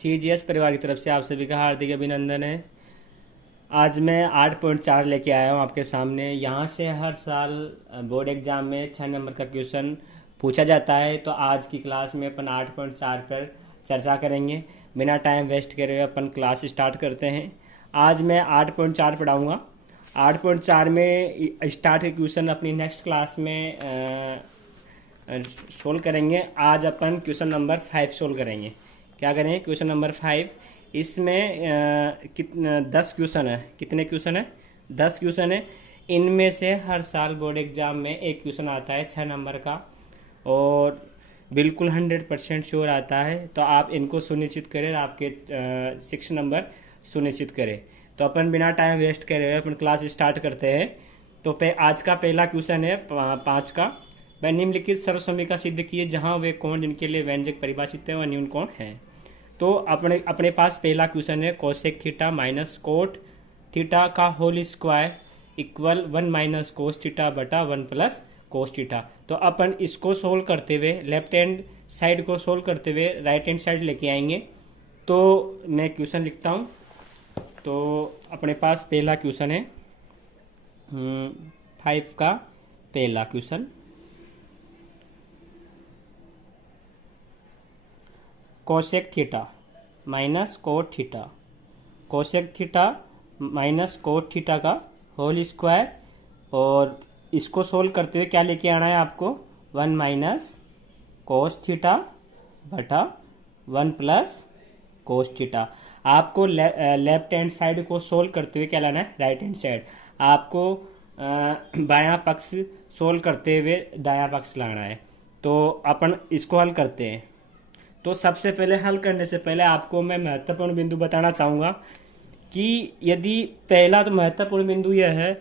CGS परिवार की तरफ से आप सभी का हार्दिक अभिनंदन है। आज मैं 8.4 लेके आया हूँ आपके सामने। यहाँ से हर साल बोर्ड एग्जाम में 6 नंबर का क्वेश्चन पूछा जाता है, तो आज की क्लास में अपन 8.4 पर चर्चा करेंगे। बिना टाइम वेस्ट करे हुए अपन क्लास स्टार्ट करते हैं। आज मैं 8.4 पढ़ाऊँगा। 8.4 में स्टार्ट के क्वेश्चन अपनी नेक्स्ट क्लास में सोल्व करेंगे। आज अपन क्वेश्चन नंबर 5 सोल्व करेंगे। क्या करेंगे? Question number 5। इसमें कितने 10 क्वेश्चन है। कितने क्वेश्चन है? 10 क्वेश्चन है। इनमें से हर साल बोर्ड एग्जाम में एक क्वेश्चन आता है 6 नंबर का, और बिल्कुल 100% श्योर आता है। तो आप इनको सुनिश्चित करें, आपके 6 नंबर सुनिश्चित करें। तो अपन बिना टाइम वेस्ट करे अपन क्लास स्टार्ट करते हैं। तो आज का पहला क्वेश्चन है 5 का। वह निम्नलिखित सर्वसम्मिका सिद्ध किए जहां वे कोण जिनके लिए व्यंजक परिभाषित है वह न्यून कोण है। तो अपने पास पहला क्वेश्चन है cosec theta minus cot theta का whole square equal 1 minus cos theta बटा 1 प्लस कोस थीटा। तो अपन इसको सोल्व करते हुए लेफ्ट हैंड साइड को सोल्व करते हुए राइट हैंड साइड लेके आएंगे। तो मैं क्वेश्चन लिखता हूँ। तो अपने पास पहला क्वेश्चन है 5 का पहला question. Cosec theta minus cot theta, cosec theta minus cot theta का होल स्क्वायर, और इसको सोल्व करते हुए क्या लेके आना है आपको? 1 माइनस कोस थीटा बटा 1 प्लस कोस थीटा। आपको लेफ्ट हैंड साइड को सोल्व करते हुए क्या लाना है? Right hand side. आपको बायां पक्ष सोल्व करते हुए दायां पक्ष लाना है। तो अपन इसको हल करते हैं। तो सबसे पहले हल करने से पहले आपको मैं महत्वपूर्ण बिंदु बताना चाहूँगा कि यदि पहला तो महत्वपूर्ण बिंदु यह है,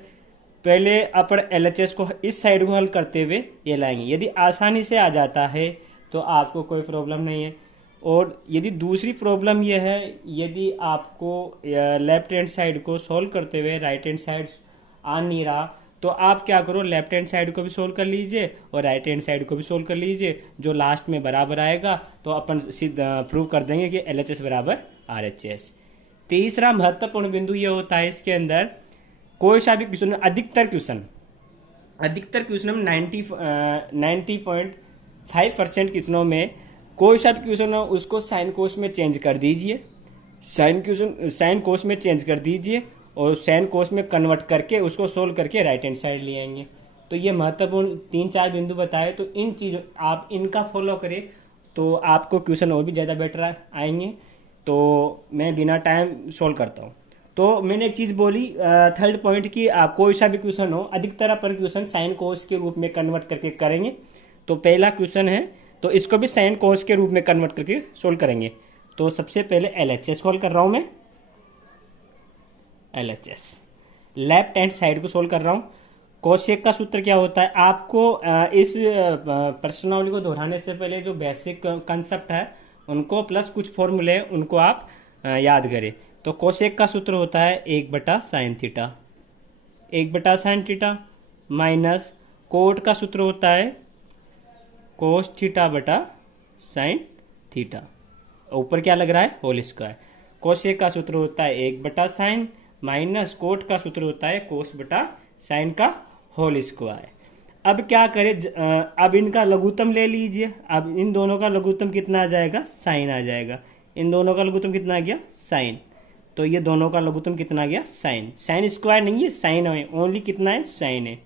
पहले अपन LHS को इस साइड को हल करते हुए ये लाएंगे। यदि आसानी से आ जाता है तो आपको कोई प्रॉब्लम नहीं है। और यदि दूसरी प्रॉब्लम यह है, यदि आपको लेफ्ट हैंड साइड को सोल्व करते हुए राइट हैंड साइड आ नहीं रहा, तो आप क्या करो, लेफ्ट हैंड साइड को भी सोल्व कर लीजिए और राइट हैंड साइड को भी सोल्व कर लीजिए। जो लास्ट में बराबर आएगा तो अपन प्रूव कर देंगे कि LHS बराबर RHS। तीसरा महत्वपूर्ण बिंदु ये होता है इसके अंदर, कोई सा भी क्वेश्चन, अधिकतर क्वेश्चन में 90.5% क्वेश्चनों में कोई सा भी क्वेश्चन हो उसको साइन कोस में चेंज कर दीजिए। साइन कोस में चेंज कर दीजिए और साइन कोस में कन्वर्ट करके उसको सोल्व करके राइट हैंड साइड ले आएंगे। तो ये महत्वपूर्ण 3-4 बिंदु बताए। तो इन चीज़ों आप इनका फॉलो करें तो आपको क्वेश्चन और भी ज़्यादा बेटर आएंगे। तो मैं बिना टाइम सोल्व करता हूँ। तो मैंने एक चीज़ बोली, थर्ड पॉइंट की, आप कोई सा भी क्वेश्चन हो अधिकतर अपन क्वेश्चन साइन कोस के रूप में कन्वर्ट करके करेंगे। तो पहला क्वेश्चन है तो इसको भी साइन कोस के रूप में कन्वर्ट करके सोल्व करेंगे। तो सबसे पहले LHS सोल्व कर रहा हूँ मैं। LHS लेफ्ट हैंड साइड को सोल्व कर रहा हूँ। कोसेक का सूत्र क्या होता है? आपको इस प्रश्नावली को दोहराने से पहले जो बेसिक कंसेप्ट है उनको प्लस कुछ फॉर्मूले हैं उनको आप याद करें। तो कोसेक का सूत्र होता है 1/sin theta, 1/sin theta minus coat का सूत्र होता है कोस थीटा बटा साइन थीटा। ऊपर क्या लग रहा है? Whole square. कोसेक का सूत्र होता है 1/sin माइनस कोट का सूत्र होता है कोस बटा साइन का होल स्क्वायर। अब क्या करें? अब इनका लघुत्तम ले लीजिए। अब इन दोनों का लघुत्तम कितना आ जाएगा? साइन आ जाएगा। इन दोनों का लघुत्तम कितना आ गया? साइन। तो ये दोनों का लघुत्तम कितना आ गया? साइन। साइन स्क्वायर नहीं है, साइन है। ओनली कितना है? साइन है।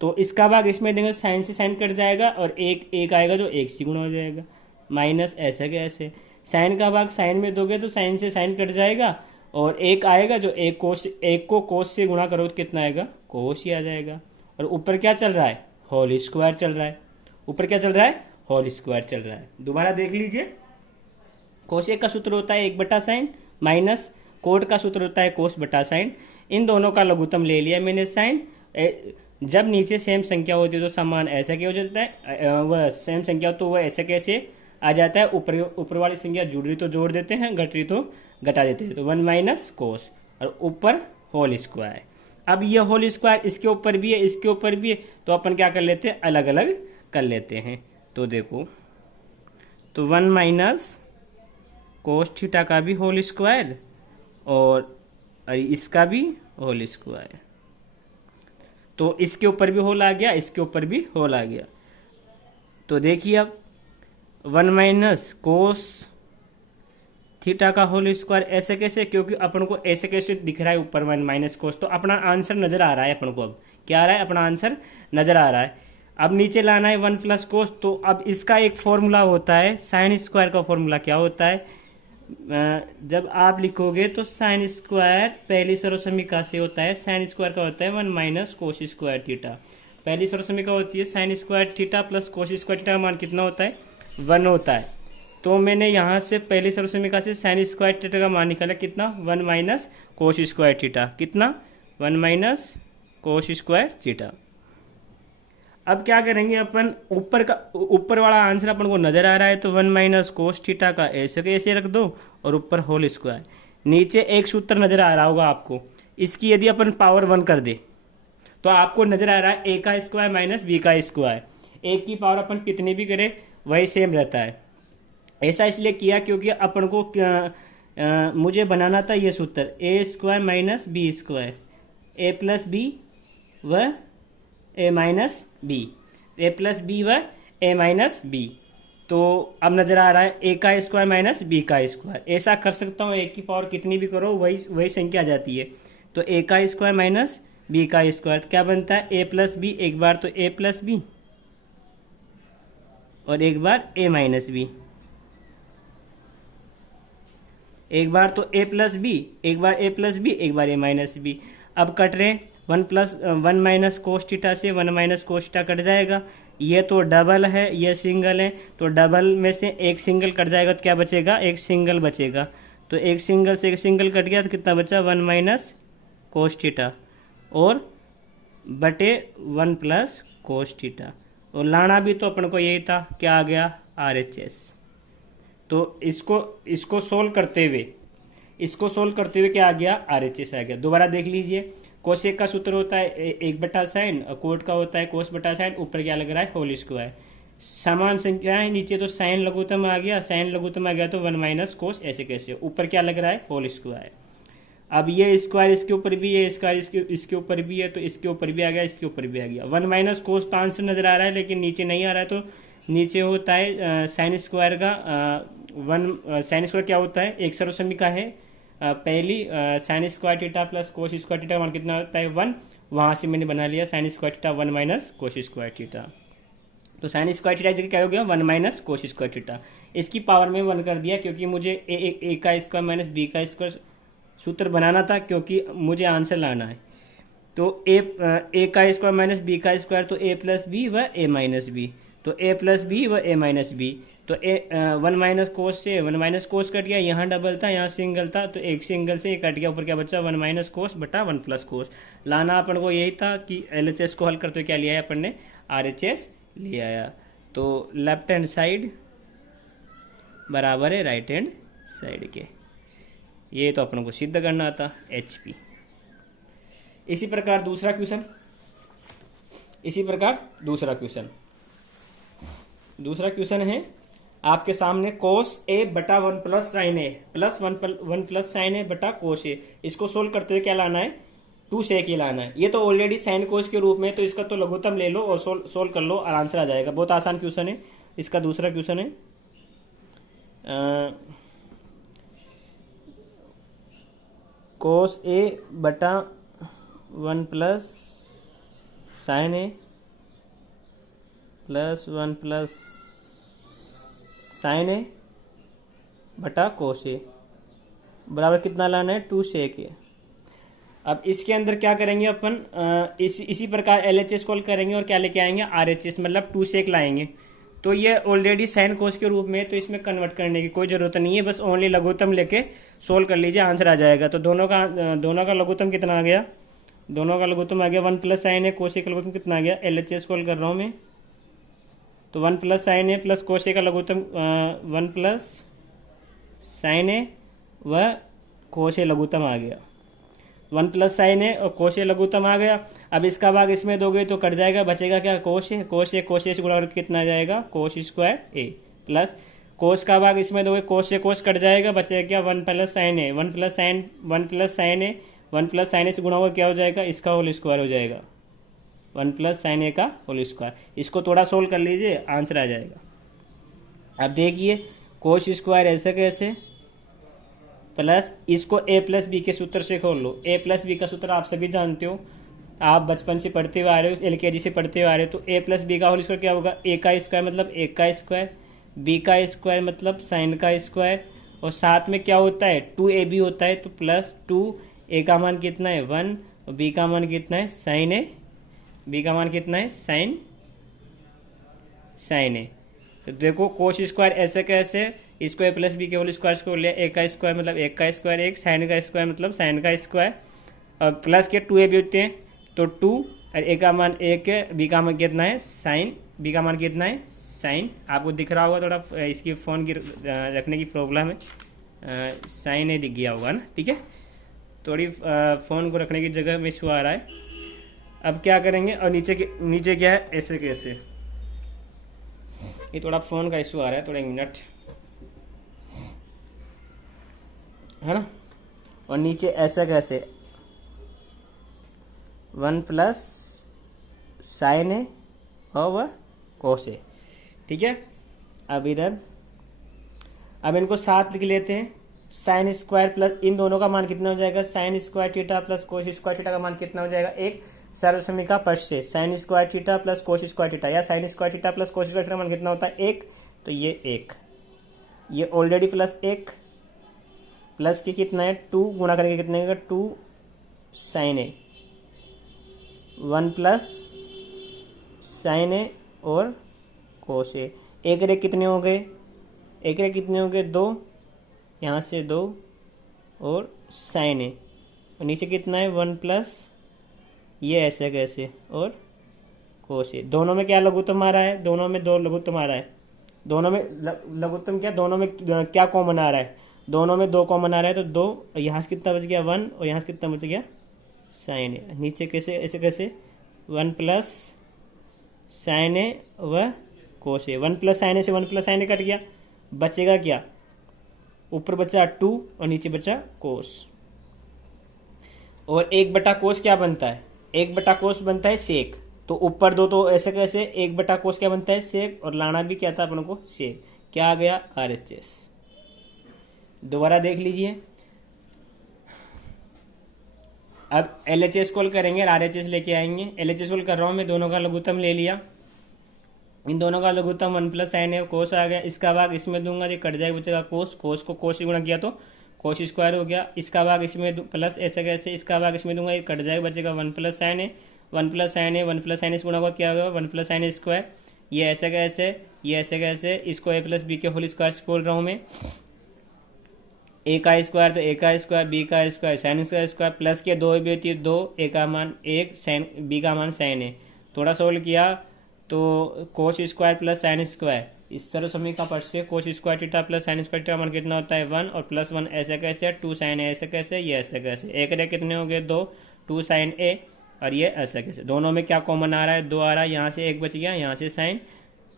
तो इसका भाग इसमें देंगे, साइन से साइन कट जाएगा और एक आएगा जो 1 से गुणा हो जाएगा, माइनस ऐसे के ऐसे। साइन का भाग साइन में दोगे तो साइन से साइन कट जाएगा और 1 आएगा जो 1 को कोस से गुणा करो तो कितना आएगा? कोस ही आ जाएगा। और ऊपर क्या चल रहा है? होल स्क्वायर चल रहा है। ऊपर क्या चल रहा है? होल स्क्वायर चल रहा है। दोबारा देख लीजिए। कोसेक का सूत्र होता है 1/sin माइनस कोट का सूत्र होता है कोस बटा साइन। इन दोनों का लघुत्तम ले लिया मैंने साइन। जब नीचे सेम संख्या होती है तो समान ऐसा क्या हो जाता है? वह सेम संख्या तो वह ऐसे कैसे आ जाता है? ऊपर वाली संख्या जुड़ रही तो जोड़ देते हैं, घट रही तो घटा देते हैं। तो 1 माइनस कोस और ऊपर होल स्क्वायर। अब ये होल स्क्वायर इसके ऊपर भी है, इसके ऊपर भी है, तो अपन क्या कर लेते हैं? अलग अलग कर लेते हैं। तो देखो, तो 1 माइनस कोस थीटा का भी होल स्क्वायर और इसका भी होल स्क्वायर। तो इसके ऊपर भी होल आ गया, इसके ऊपर भी होल आ गया। तो देखिए अब 1 माइनस कोस थीटा का होल स्क्वायर ऐसे कैसे, क्योंकि अपन को ऐसे कैसे दिख रहा है ऊपर 1 माइनस कोस, तो अपना आंसर नजर आ रहा है अपन को। अब क्या आ रहा है, अपना आंसर नजर आ रहा है। अब नीचे लाना है 1 प्लस कोस, तो अब इसका एक फॉर्मूला होता है साइन स्क्वायर का फॉर्मूला। क्या होता है, जब आप लिखोगे तो साइन स्क्वायर पहली सर्वसमीका से होता है, साइन स्क्वायर का होता है 1 माइनस कोस स्क्वायर थीटा। पहली सर्वसमीका होती है sign square theta plus cos square theta का मान कितना होता है, 1 होता है। तो मैंने यहाँ से पहली सर्वसमीका से साइन स्क्वायर थीटा का मान निकाला कितना, 1 माइनस कोस स्क्वायर थीटा। कितना, 1 माइनस कोस स्क्वायर थीटा। अब क्या करेंगे अपन, ऊपर वाला आंसर अपन को नजर आ रहा है, तो 1 माइनस कोस थीटा का ऐसे के ऐसे रख दो और ऊपर होल स्क्वायर। नीचे एक सूत्र नजर आ रहा होगा आपको, इसकी यदि अपन पावर 1 कर दे तो आपको नजर आ रहा है ए का स्क्वायर माइनस बी का स्क्वायर। एक की पावर अपन कितनी भी करें वही सेम रहता है। ऐसा इसलिए किया क्योंकि अपन को मुझे बनाना था ये सूत्र, ए square minus B square, A plus B व ए माइनस बी, ए प्लस बी व ए माइनस बी। तो अब नजर आ रहा है ए का स्क्वायर माइनस बी का स्क्वायर। ऐसा कर सकता हूँ, एक की पावर कितनी भी करो वही संख्या आ जाती है। तो ए का स्क्वायर माइनस बी का स्क्वायर क्या बनता है, ए प्लस बी, एक बार तो ए प्लस बी और एक बार ए माइनस बी, एक बार तो ए प्लस बी, एक बार ए प्लस बी, एक बार ए माइनस बी। अब कट रहे 1 माइनस कोस थीटा से 1 माइनस कोस थीटा कट जाएगा। ये तो डबल है, ये सिंगल है, तो डबल में से एक सिंगल कट जाएगा तो क्या बचेगा, एक सिंगल बचेगा। तो एक सिंगल से एक सिंगल कट गया तो कितना बचा, 1 माइनस कोस थीटा और बटे 1 प्लस कोस थीटा। और लाना भी तो अपन को यही था, क्या आ गया, RHS। तो इसको सोल्व करते हुए क्या आ गया, RHS आ गया। दोबारा देख लीजिए, कोसेक का सूत्र होता है 1/sin और कोट का होता है कोस बटा साइन। ऊपर क्या लग रहा है, होल स्क्वायर। समान संख्या है, नीचे तो साइन लघुत्तम आ गया, साइन लघुत्तम आ गया तो 1 माइनस कोस ऐसे कैसे, ऊपर क्या लग रहा है, होल स्क्वायर। अब ये स्क्वायर इसके ऊपर भी है, स्क्वायर इसके ऊपर भी है, तो इसके ऊपर भी आ गया, इसके ऊपर भी आ गया। 1 माइनस कोस तो आंसर नजर आ रहा है, लेकिन नीचे नहीं आ रहा है, तो नीचे होता है साइन स्क्वायर का साइन स्क्वायर क्या होता है, एक सर्वसमीका है पहली, sign square theta plus cos square theta मान कितना होता है, 1। वहां से मैंने बना लिया साइन स्क्वायर थीटा 1 माइनस कोस स्क्वायर थीटा। तो साइन स्क्वायर थीटा जगह क्या हो गया, 1 माइनस कोस स्क्वायर थीटा। इसकी पावर में 1 कर दिया क्योंकि मुझे ए का स्क्वायर माइनस बी का स्क्वायर सूत्र बनाना था, क्योंकि मुझे आंसर लाना है। तो ए का स्क्वायर माइनस बी का स्क्वायर, तो ए प्लस बी व ए माइनस बी, तो ए प्लस बी व ए माइनस बी। तो 1 माइनस कोस से 1 माइनस कोस कट गया, यहाँ डबल था यहाँ सिंगल था, तो एक सिंगल से कट गया, ऊपर क्या बचा, 1 माइनस कोस बटा 1 प्लस कोस। लाना अपन को यही था कि LHS को हल करते हुए क्या लिया है अपन ने, RHS ले आया। तो लेफ्ट हैंड साइड बराबर है राइट हैंड साइड के, ये तो अपन को सिद्ध करना था, HP। इसी प्रकार दूसरा क्वेश्चन है आपके सामने, कोस ए बटा 1 plus sign A plus 1 plus sign ए बटा कोस ए। इसको सोल्व करते हुए क्या लाना है, 2 सेक ही लाना है। ये तो ऑलरेडी साइन कोस के रूप में, तो इसका तो लघुत्तम ले लो और सोल्व कर लो, आंसर आ जाएगा। बहुत आसान क्वेश्चन है। इसका दूसरा क्वेश्चन है कोस ए बटा 1 plus sign A plus 1 plus sign ए बटा कोस ए बराबर कितना लाना है, 2 सेक ए। अब इसके अंदर क्या करेंगे अपन, इसी प्रकार LHS कॉल करेंगे और क्या लेके आएंगे, RHS, मतलब 2 सेक लाएंगे। तो ये ऑलरेडी साइन कोस के रूप में, तो इसमें कन्वर्ट करने की कोई जरूरत नहीं है, बस ओनली लघुत्तम लेके सोल्व कर लीजिए, आंसर आ जाएगा। तो दोनों का लघुत्तम कितना आ गया, दोनों का लघुत्तम आ गया 1 प्लस साइन ए, कोस ए का लघुत्तम कितना आ गया, LHS कॉल कर रहा हूँ मैं, तो 1 plus sign A plus cos ए का लघुत्तम 1 प्लस साइन ए व कोस ए लघुत्तम आ गया, 1 प्लस साइन ए और कोस ए लघुत्तम आ गया। अब इसका भाग इसमें दोगे तो कट जाएगा, बचेगा क्या, कोस ए से गुणा करके कितना आ जाएगा, कोस स्क्वायर ए प्लस कोस का भाग इसमें दोगे, कोस से कोस कट जाएगा, बचेगा क्या, वन प्लस साइन ए, वन प्लस साइन ए, वन प्लस साइन ए से गुणा होगा क्या हो जाएगा, इसका होल स्क्वायर हो जाएगा, वन प्लस साइन ए का होल स्क्वायर। इसको थोड़ा सोल्व कर लीजिए, आंसर आ जाएगा। अब देखिए कोस स्क्वायर ऐसे कैसे, प्लस इसको ए प्लस बी के सूत्र से खोल लो। ए प्लस बी का सूत्र आप सभी जानते हो, आप बचपन से पढ़ते हुए आ रहे हो, एलकेजी से पढ़ते हुए आ रहे हो। तो ए प्लस बी का होल स्क्वायर क्या होगा, ए का स्क्वायर मतलब ए का स्क्वायर, बी का स्क्वायर मतलब साइन का स्क्वायर, और साथ में क्या होता है, टू ए बी होता है, तो प्लस टू, ए का मान कितना है 1 और बी का मान कितना है साइन ए, बी का मान कितना है साइन ए। तो देखो कोस स्क्वायर ऐसे कैसे, इसको ए प्लस बी के होल स्क्वायर को ले, ए का स्क्वायर मतलब ए का स्क्वायर, एक साइन का स्क्वायर मतलब साइन का स्क्वायर, और प्लस के टू ए भी होते हैं तो 2, और ए का मान 1 है, बी का मान कितना है साइन, बी का मान कितना है साइन। आपको दिख रहा होगा, थोड़ा इसकी फ़ोन की रखने की प्रॉब्लम है, साइन ए दिख गया होगा ना, ठीक है, थोड़ी फ़ोन को रखने की जगह में इशू आ रहा है। अब क्या करेंगे, और नीचे क्या है ऐसे कैसे, ये थोड़ा फ़ोन का इशू आ रहा है, थोड़ा 1 मिनट, है ना, और नीचे ऐसा कैसे 1 प्लस साइन ए और वह कोस ए, ठीक है। अब इधर, अब इनको साथ लिख लेते हैं, साइन स्क्वायर प्लस इन दोनों का मान कितना हो जाएगा, sine square theta plus cos square theta का मान कितना हो जाएगा, एक सर्वसमीका पक्ष से sine square theta plus cos square theta, या sine square theta plus cos square theta का मान कितना होता है 1, तो ये 1, ये ऑलरेडी प्लस 1, प्लस के कितना है 2, गुणा करके कितना होगा 2 साइन ए, 1 प्लस साइन ए और कोस ए, एक रे कितने हो गए, एक रे कितने हो गए 2, यहाँ से 2 और साइन ए, और नीचे कितना है 1 प्लस ये ऐसे कैसे और कोस ए। दोनों में क्या लघुत्तम आ रहा है, दोनों में 2 लघुत्तम आ रहा है, दोनों में लघुत्तम क्या, दोनों में क्या कॉमन आ रहा है, दोनों में 2 कॉमन आ रहा है, तो 2, यहाँ से कितना बच गया 1, और यहाँ से कितना बच गया साइन ए। नीचे कैसे ऐसे कैसे 1 प्लस साइन ए व कोस ए, 1 प्लस साइन ए से 1 प्लस साइन ए कट गया, बचेगा क्या, ऊपर बचा 2 और नीचे बचा कोस, और 1 बटा कोस क्या बनता है, 1 बटा कोस बनता है सेक, तो ऊपर 2 तो ऐसे कैसे 1 बटा कोस क्या बनता है सेक, और लाना भी क्या था अपन को सेक, क्या आ गया RHS। दोबारा देख लीजिए, अब LHS कॉल करेंगे और RHS लेके आएंगे। LHS कॉल कर रहा हूँ मैं, दोनों का लघुत्तम ले लिया, इन दोनों का लघुत्तम 1 प्लस साइन है कोस आ गया, इसका भाग इसमें दूंगा, ये कट जाएगा, बचेगा कोस, कोस को कोस से गुणा किया तो कोस स्क्वायर हो गया, इसका भाग इसमें प्लस ऐसे कैसे, इसका भाग इसमें दूंगा, ये कट जाएगा, बचेगा 1 प्लस साइन है, 1 प्लस साइन है, 1 प्लस साइन से गुणा होगा क्या होगा 1 प्लस साइन स्क्वायर, ये ऐसे कैसे, ये ऐसे कैसे, इसको ए प्लस बी के होल स्क्वायर से बोल रहा हूँ मैं, ए का स्क्वायर तो ए का स्क्वायर, बी का square sine square square, plus के 2 भी होती है 2, ए का मान 1 साइन, बी का मान साइन है, थोड़ा सोल्व किया तो cos square plus sine square, इस तरह समीकरण पक्ष से कोस square theta plus sign square theta मान कितना होता है 1, और प्लस 1 ऐसे कैसे 2 साइन ए ऐसे कैसे, ये ऐसे कैसे, एक रे कितने हो गए 2 साइन ए, और ये ऐसे कैसे, दोनों में क्या कॉमन आ रहा है 2 आ रहा है, यहाँ से 1 बच गया, यहाँ से साइन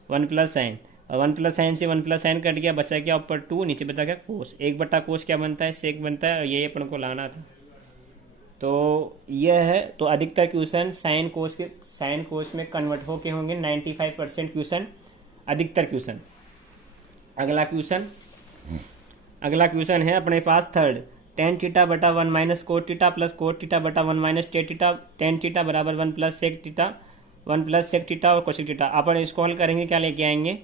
1 प्लस साइन, और 1 प्लस साइन से 1 प्लस साइन कट गया, बचा क्या ऊपर 2, नीचे बचा क्या कोस, 1 बटा कोस क्या बनता है सेक बनता है, और ये अपन को लाना था। तो यह है, तो अधिकतर क्वेश्चन साइन कोस में कन्वर्ट होके होंगे, 95% क्वेश्चन, अधिकतर क्वेश्चन। अगला क्वेश्चन है अपने पास थर्ड, टेन थीटा बटा 1 minus cot theta plus cot theta बटा 1 माइनस टेन थीटा बराबर 1 प्लस सेक थीटा और कोसेक थीटा। अपन इसको हल करेंगे, क्या लेके आएंगे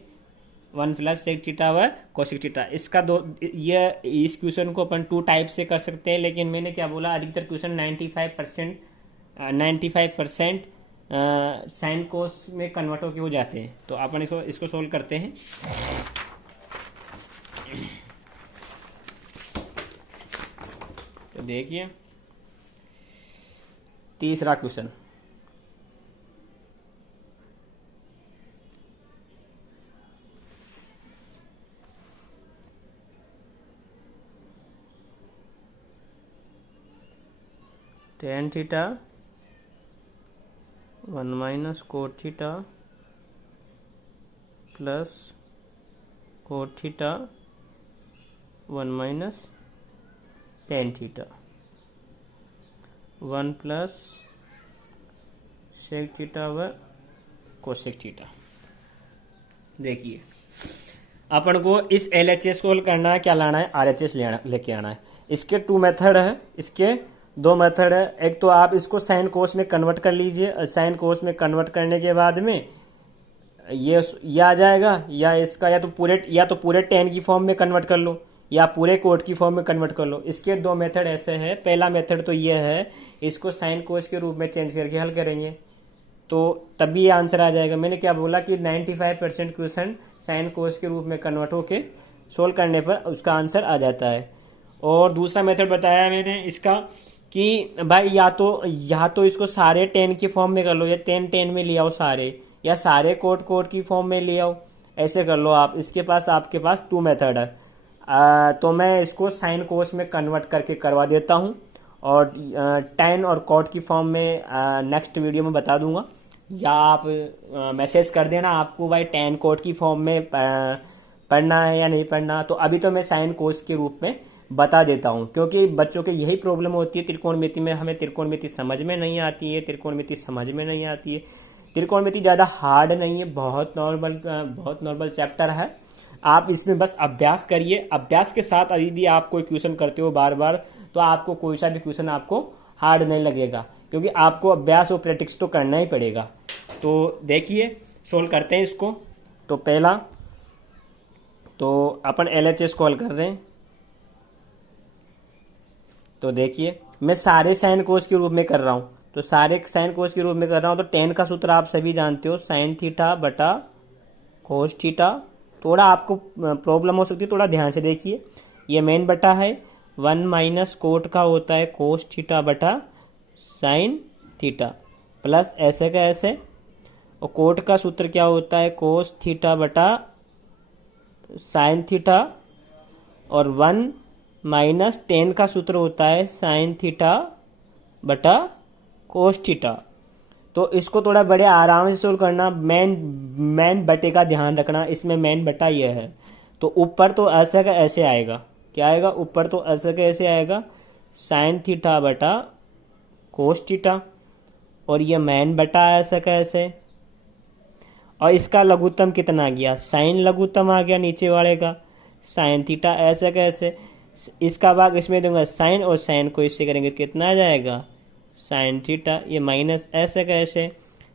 1 प्लस सेक थीटा व कोसेक थीटा। इसका इस क्वेश्चन को अपन 2 टाइप से कर सकते हैं, लेकिन मैंने क्या बोला, अधिकतर क्वेश्चन 95% साइन कोस में कन्वर्ट होके हो जाते हैं। तो अपन इसको सोल्व करते हैं। तो देखिए तीसरा question, tan theta 1 minus cot theta plus cot theta 1 minus tan theta 1 plus sec theta व कोसेक थीटा। देखिए अपन को इस LHS को करना है, क्या लाना है, RHS लेके आना है। इसके 2 मेथड है, इसके 2 मेथड है। एक तो आप इसको साइन कोस में कन्वर्ट कर लीजिए, साइन कोस में कन्वर्ट करने के बाद में ये आ जाएगा, या इसका या तो पूरे टेन की फॉर्म में कन्वर्ट कर लो या पूरे कोट की फॉर्म में कन्वर्ट कर लो। इसके 2 मेथड ऐसे हैं। पहला मेथड तो ये है, इसको साइन कोस के रूप में चेंज करके हल करेंगे तो तभी ये आंसर आ जाएगा। मैंने क्या बोला कि 95% क्वेश्चन साइन कोस के रूप में कन्वर्ट होके सोल्व करने पर उसका आंसर आ जाता है। और दूसरा मेथड बताया मैंने इसका कि भाई या तो इसको सारे 10 की फॉर्म में कर लो, या 10 में ले आओ सारे, या सारे कोट की फॉर्म में ले आओ, ऐसे कर लो आप। आपके पास 2 मेथड है। तो मैं इसको साइन कोस में कन्वर्ट करके करवा देता हूँ और 10 और कोट की फॉर्म में नेक्स्ट वीडियो में बता दूंगा, या आप मैसेज कर देना आपको भाई 10 कोट की फॉर्म में पढ़ना है या नहीं पढ़ना। तो अभी तो मैं साइन कोस के रूप में बता देता हूँ, क्योंकि बच्चों के यही प्रॉब्लम होती है त्रिकोणमिति में। हमें त्रिकोणमिति समझ में नहीं आती है, त्रिकोणमिति ज़्यादा हार्ड नहीं है, बहुत नॉर्मल चैप्टर है। आप इसमें बस अभ्यास करिए। अभ्यास के साथ यदि आप कोई क्वेश्चन करते हो बार बार, तो आपको कोई सा भी क्वेश्चन आपको हार्ड नहीं लगेगा, क्योंकि आपको अभ्यास और प्रैक्टिस तो करना ही पड़ेगा। तो देखिए सोल्व करते हैं इसको। तो पहला तो अपन LHS कॉल कर रहे हैं। तो देखिए मैं सारे साइन कोस के रूप में कर रहा हूँ, तो सारे साइन कोस के रूप में कर रहा हूँ। तो 10 का सूत्र आप सभी जानते हो, साइन थीटा बटा कोस थीटा। थोड़ा आपको प्रॉब्लम हो सकती है, थोड़ा ध्यान से देखिए। ये मेन बटा है, 1 माइनस कोट का होता है कोस थीटा बटा साइन थीटा, प्लस ऐसे का ऐसे। और कोट का सूत्र क्या होता है, कोस थीटा बटा साइन थीटा, और 1 माइनस 10 का सूत्र होता है साइन थीटा बटा कोस थीटा। तो इसको थोड़ा बड़े आराम से सोल्व करना। मेन बटे का ध्यान रखना, इसमें मेन बटा ये है। तो ऊपर तो ऐसे का ऐसे आएगा, क्या आएगा, ऊपर तो ऐसे का ऐसे आएगा साइन थीटा बटा कोस थीटा, और ये मेन बटा ऐसे का ऐसे। और इसका लघुत्तम कितना आ गया, साइन लघुत्तम आ गया नीचे वाले का, साइन थीटा ऐसे का ऐसे। इसका भाग इसमें दूंगा साइन, और साइन को इससे करेंगे कितना आ जाएगा, साइन थीटा। ये माइनस ऐसे का ऐसे,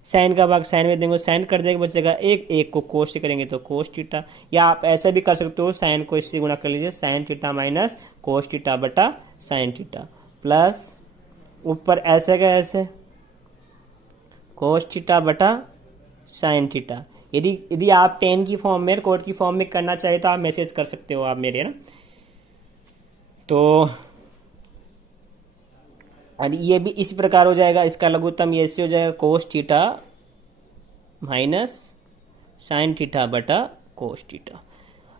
साइन का भाग साइन में देंगे, साइन कर देंगे बचेगा एक को कोस से करेंगे तो कोस थीटा। या आप ऐसे भी कर सकते हो, साइन को इससे गुणा कर लीजिए, sign theta minus cos theta बटा साइन थीटा, प्लस ऊपर ऐसे का ऐसे कोस थीटा बटा साइन थीटा। यदि आप 10 की फॉर्म में, कोट की फॉर्म में करना चाहे तो आप मैसेज कर सकते हो आप मेरे ना। तो और ये भी इस प्रकार हो जाएगा, इसका लघुत्तम ये इससे हो जाएगा cos theta minus sine theta बटा कोस थीटा।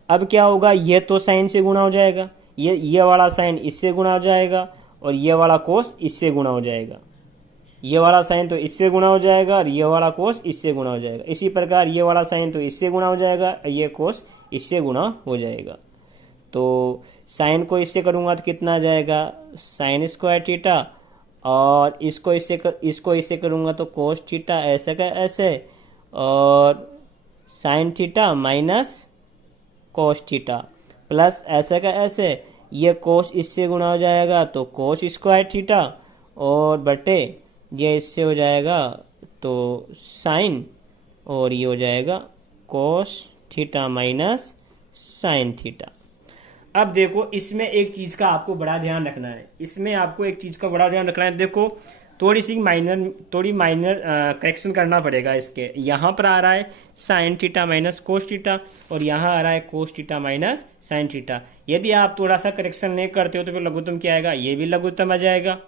अब क्या होगा, ये तो साइन से गुणा हो जाएगा, ये वाला साइन इससे गुणा हो जाएगा, और ये वाला कोस इससे गुणा हो जाएगा। ये वाला साइन तो इससे गुणा हो जाएगा, और ये वाला कोस इससे गुणा हो जाएगा। इसी प्रकार ये वाला साइन तो इससे गुणा हो जाएगा, ये कोस इससे गुणा हो जाएगा। तो साइन को इससे करूंगा तो कितना आ जाएगा, साइन स्क्वायर थीटा, और इसको इससे करूंगा तो कोस थीटा ऐसे का ऐसे, और sign theta minus cos theta, plus ऐसे का ऐसे। ये कोस इससे गुणा हो जाएगा तो कोस स्क्वायर थीटा, और बटे ये इससे हो जाएगा तो साइन, और ये हो जाएगा cos theta minus sine theta. अब देखो इसमें एक चीज का आपको बड़ा ध्यान रखना है, देखो थोड़ी माइनर करेक्शन करना पड़ेगा इसके। यहाँ पर आ रहा है sign theta minus cos theta, और यहाँ आ रहा है cos theta minus sine theta. यदि आप थोड़ा सा करेक्शन नहीं करते हो तो फिर लघुत्तम क्या आएगा, ये भी लघुत्तम आ जाएगा,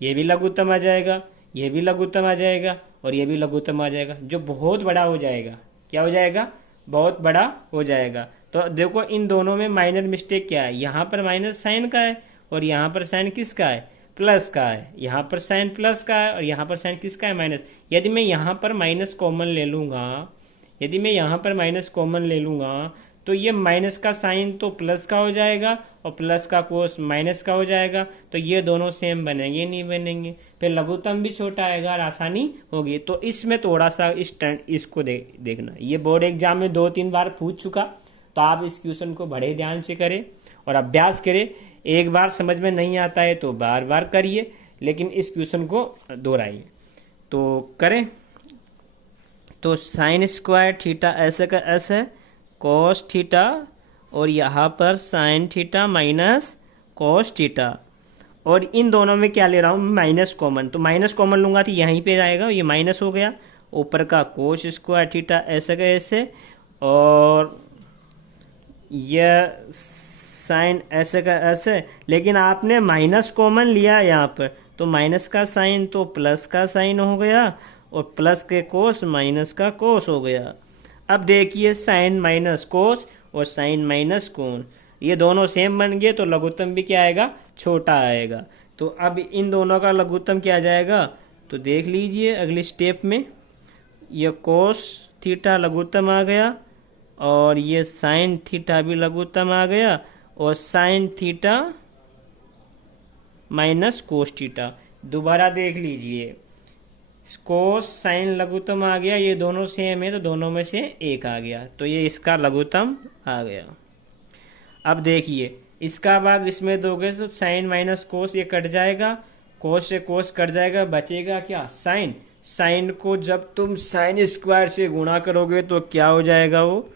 ये भी लघुत्तम आ जाएगा, ये भी लघुत्तम आ जाएगा, और ये भी लघुत्तम आ जाएगा, जो बहुत बड़ा हो जाएगा। क्या हो जाएगा, बहुत बड़ा हो जाएगा। तो देखो इन दोनों में माइनर मिस्टेक क्या है, यहाँ पर माइनस साइन का है, और यहाँ पर साइन किसका है, प्लस का है। यहाँ पर साइन प्लस का है, और यहाँ पर साइन किसका है, माइनस। यदि मैं यहाँ पर माइनस कॉमन ले लूँगा, तो ये माइनस का साइन तो प्लस का हो जाएगा और प्लस का कोस माइनस का हो जाएगा, तो ये दोनों सेम बनेंगे नहीं बनेंगे, फिर लघुत्तम भी छोटा आएगा और आसानी होगी। तो इसमें थोड़ा सा इसको देखना, ये बोर्ड एग्जाम में 2-3 बार पूछ चुका, तो आप इस क्वेश्चन को बड़े ध्यान से करें और अभ्यास करें। एक बार समझ में नहीं आता है तो बार बार करिए, लेकिन इस क्वेश्चन को दोहराइए। तो करें, तो साइन स्क्वायर थीटा ऐसे का ऐसे कॉस थीटा, और यहाँ पर sign theta minus cos theta, और इन दोनों में क्या ले रहा हूँ माइनस कॉमन, तो माइनस कॉमन लूँगा तो यहीं पे आएगा, ये माइनस हो गया, ऊपर का कोस स्क्वायर थीटा ऐसे का ऐसे, और यह साइन ऐसे का ऐसे, लेकिन आपने माइनस कॉमन लिया यहाँ पर, तो माइनस का साइन तो प्लस का साइन हो गया, और प्लस के कोस माइनस का कोस हो गया। अब देखिए साइन माइनस कोस और साइन माइनस कोन, ये दोनों सेम बन गए, तो लघुत्तम भी क्या आएगा, छोटा आएगा। तो अब इन दोनों का लघुत्तम क्या आ जाएगा, तो देख लीजिए अगली स्टेप में, ये कोस थीटा लघुत्तम आ गया, और ये साइन थीटा भी लघुत्तम आ गया, और sign theta minus cos theta. दोबारा देख लीजिए, कोस साइन लघुत्तम आ गया, ये दोनों सेम है तो दोनों में से एक आ गया, तो ये इसका लघुत्तम आ गया। अब देखिए इसका भाग इसमें दोगे तो साइन माइनस कोस ये कट जाएगा, कोस से कोस कट जाएगा, बचेगा क्या साइन। साइन को जब तुम साइन स्क्वायर से गुणा करोगे तो क्या हो जाएगा, वो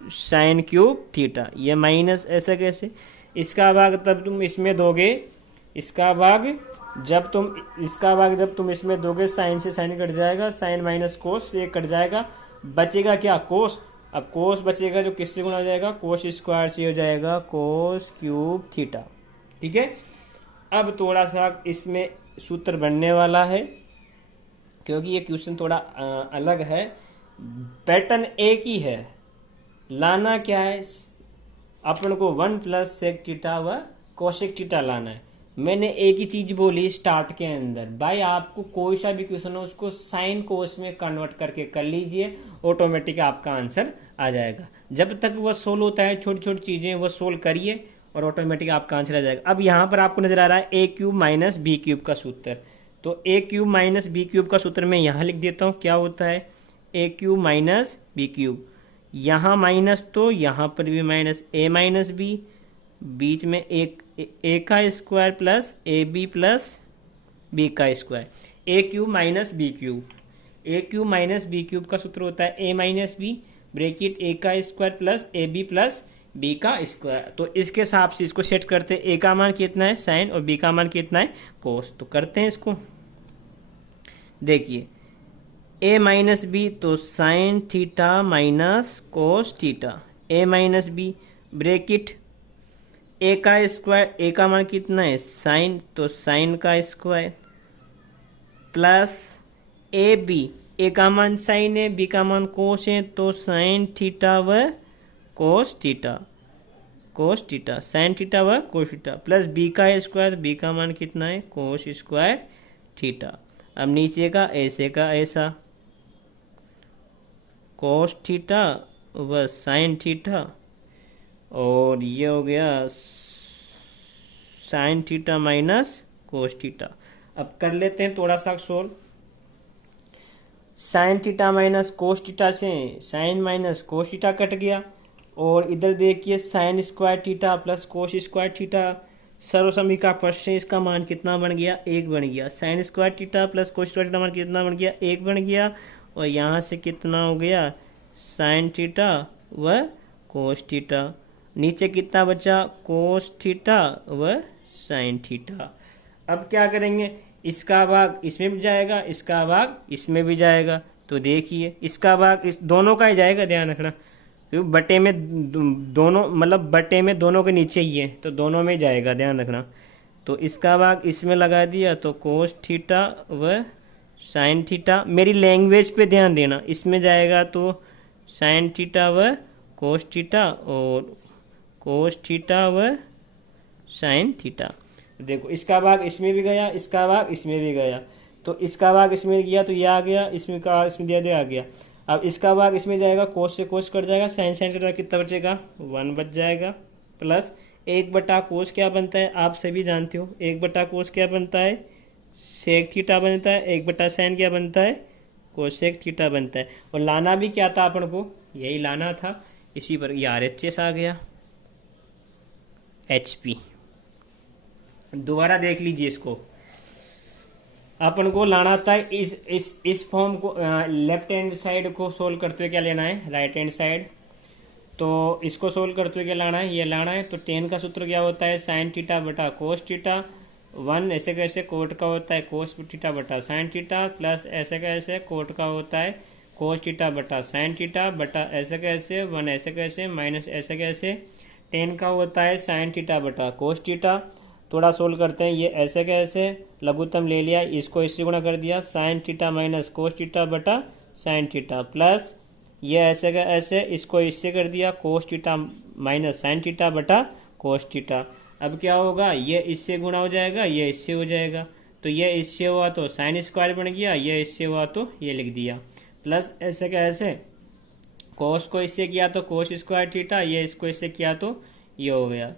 साइन क्यूब थीटा, ये माइनस ऐसे कैसे। इसका भाग तब तुम इसमें दोगे, इसका भाग जब तुम इसमें दोगे, साइन से साइन कट जाएगा, साइन माइनस कोस से कट जाएगा, बचेगा क्या कोस। अब कोस बचेगा जो किससे गुणा हो जाएगा, कोस स्क्वायर से हो जाएगा कोस क्यूब थीटा। ठीक है, अब थोड़ा सा इसमें सूत्र बनने वाला है, क्योंकि ये क्वेश्चन थोड़ा अलग है, पैटर्न एक ही है, लाना क्या है अपन को 1 प्लस सेक थीटा व कोसेक थीटा लाना है। मैंने एक ही चीज बोली स्टार्ट के अंदर, भाई आपको कोई सा भी क्वेश्चन हो उसको साइन कोस में कन्वर्ट करके कर लीजिए, ऑटोमेटिक आपका आंसर आ जाएगा। जब तक वो सोल्व होता है छोटी छोटी चीजें वो सोल्व करिए और ऑटोमेटिक आपका आंसर आ जाएगा। अब यहाँ पर आपको नजर आ रहा है a cube minus b cube का सूत्र, तो ए क्यूब माइनस बी क्यूब का सूत्र मैं यहाँ लिख देता हूँ, क्या होता है a cube minus b cube, यहाँ माइनस तो यहाँ पर भी माइनस, ए माइनस बी, बीच में एक ए का square plus a b plus b का square, a cube minus b cube. A cube minus b cube का सूत्र होता है ए माइनस बी ब्रेकेट ए का square plus a b plus b का स्क्वायर। तो इसके हिसाब से इसको सेट करते हैं, ए का मान कितना है साइन और बी का मान कितना है कोस। तो करते हैं इसको, देखिए ए माइनस बी तो sine theta minus cos theta, A minus B bracket ए का स्क्वायर, ए का मान कितना है साइन तो साइन का स्क्वायर प्लस ए बी, ए का मान साइन है बी का मान कोस है तो साइन थीटा व cos theta, cos theta sine theta व कोस थीटा प्लस बी का स्क्वायर, बी का मान कितना है कोस स्क्वायर थीटा। अब नीचे का ऐसे का ऐसा कोस थीटा व साइन थीटा, और ये हो गया sine theta minus cos theta. अब कर लेते हैं थोड़ा सा solve, sine theta minus cos theta से sine minus cos theta cut गया, और इधर देखिए sine square theta plus cos square theta सर्वसमी का फर्स्ट से इसका मान कितना बन गया 1 बन गया, sign square theta plus cos square theta मान कितना बन गया 1 बन गया, और यहाँ से कितना हो गया साइन थीटा व कोस थीटा, नीचे कितना बचा कोस थीटा व साइन थीटा। अब क्या करेंगे, इसका भाग इसमें भी जाएगा, इसका भाग इसमें भी जाएगा, तो देखिए इसका भाग इस दोनों का ही जाएगा, ध्यान रखना, क्योंकि बटे में दोनों मतलब बटे में दोनों के नीचे ही है तो दोनों में जाएगा, ध्यान रखना। तो इसका भाग इसमें लगा दिया तो कोस थीटा व साइन थीटा, मेरी लैंग्वेज पे ध्यान देना, इसमें जाएगा तो साइन थीटा व कोस थीटा और कोस थीटा व साइन थीटा। देखो इसका भाग इसमें भी गया, इसका भाग इसमें भी गया, तो इसका भाग इसमें गया तो ये आ गया, इसमें का इसमें दिया आ गया। अब इसका भाग इसमें जाएगा, कोस से कोस कट जाएगा, साइन साइन कट जाएगा, कितना बचेगा 1 बच जाएगा, प्लस 1/कोस क्या बनता है आप सभी जानते हो, 1/कोस क्या बनता है सेक थीटा बनता है, 1/साइन क्या बनता है कोसेक थीटा बनता है। और लाना भी क्या था अपन को, यही लाना था, इसी पर ये RHS आ गया HP। दोबारा देख लीजिए इसको, अपन को लाना था इस फॉर्म को, लेफ्ट हैंड साइड को सोल्व करते हुए क्या लेना है राइट हैंड साइड, तो इसको सोल्व करते हुए क्या लाना है ये लाना है। तो टेन का सूत्र क्या होता है साइन थीटा बटा कोस थीटा, 1 ऐसे कैसे कोट का होता है कोस थीटा बटा साइन थीटा, प्लस ऐसे कैसे कोट का होता है कोस थीटा बटा साइन थीटा, बटा ऐसे कैसे 1 ऐसे कैसे माइनस ऐसे कैसे टेन का होता है साइन थीटा बटा कोस थीटा। थोड़ा सोल्व करते हैं, ये ऐसे कैसे लघुत्तम ले लिया, इसको इससे गुणा कर दिया sign theta minus cos theta बटा साइन थीटा, प्लस ये ऐसे का ऐसे इसको इससे कर दिया cos theta minus sine theta बटा कोस थीटा। अब क्या होगा ये इससे गुणा हो जाएगा, ये इससे हो जाएगा, तो ये इससे हुआ तो साइन स्क्वायर बन गया, ये इससे हुआ तो ये लिख दिया, प्लस ऐसे का ऐसे कोस को इससे किया तो कोस स्क्वायर थीटा, ये इसको इससे किया तो ये हो गया।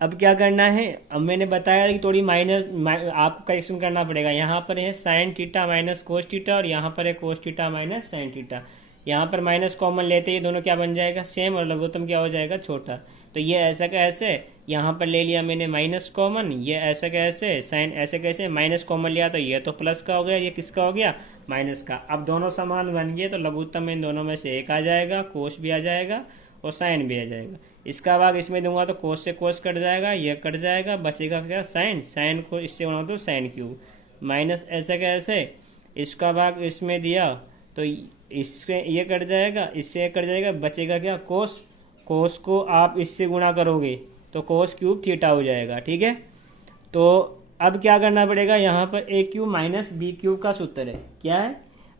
अब क्या करना है, अब मैंने बताया कि थोड़ी आपको करेक्शन करना पड़ेगा। यहाँ पर है sign theta minus cos theta और यहाँ पर है cos theta minus sine theta, यहाँ पर माइनस कॉमन लेते ही दोनों क्या बन जाएगा सेम, और लघुत्तम क्या हो जाएगा छोटा। तो ये ऐसा का ऐसे यहाँ पर ले लिया मैंने माइनस कॉमन, ये ऐसा का ऐसे साइन ऐसे कैसे माइनस कॉमन लिया तो ये तो प्लस का हो गया, ये किसका हो गया माइनस का। अब दोनों समान बन गए तो लघुत्तम इन दोनों में से एक आ जाएगा, कोस भी आ जाएगा और साइन भी आ जाएगा। इसका भाग इसमें दूंगा तो कोस से कोस कट जाएगा, ये कट जाएगा, बचेगा क्या साइन, साइन को इससे बनाओ तो साइन क्यूब माइनस ऐसे कैसे इसका भाग इसमें दिया तो इससे ये कट जाएगा, इससे ये कट जाएगा, बचेगा क्या कोस, कोस को आप इससे गुणा करोगे तो कोस क्यूब थीटा हो जाएगा। ठीक है, तो अब क्या करना पड़ेगा, यहाँ पर ए क्यूब माइनस बी क्यूब का सूत्र है, क्या है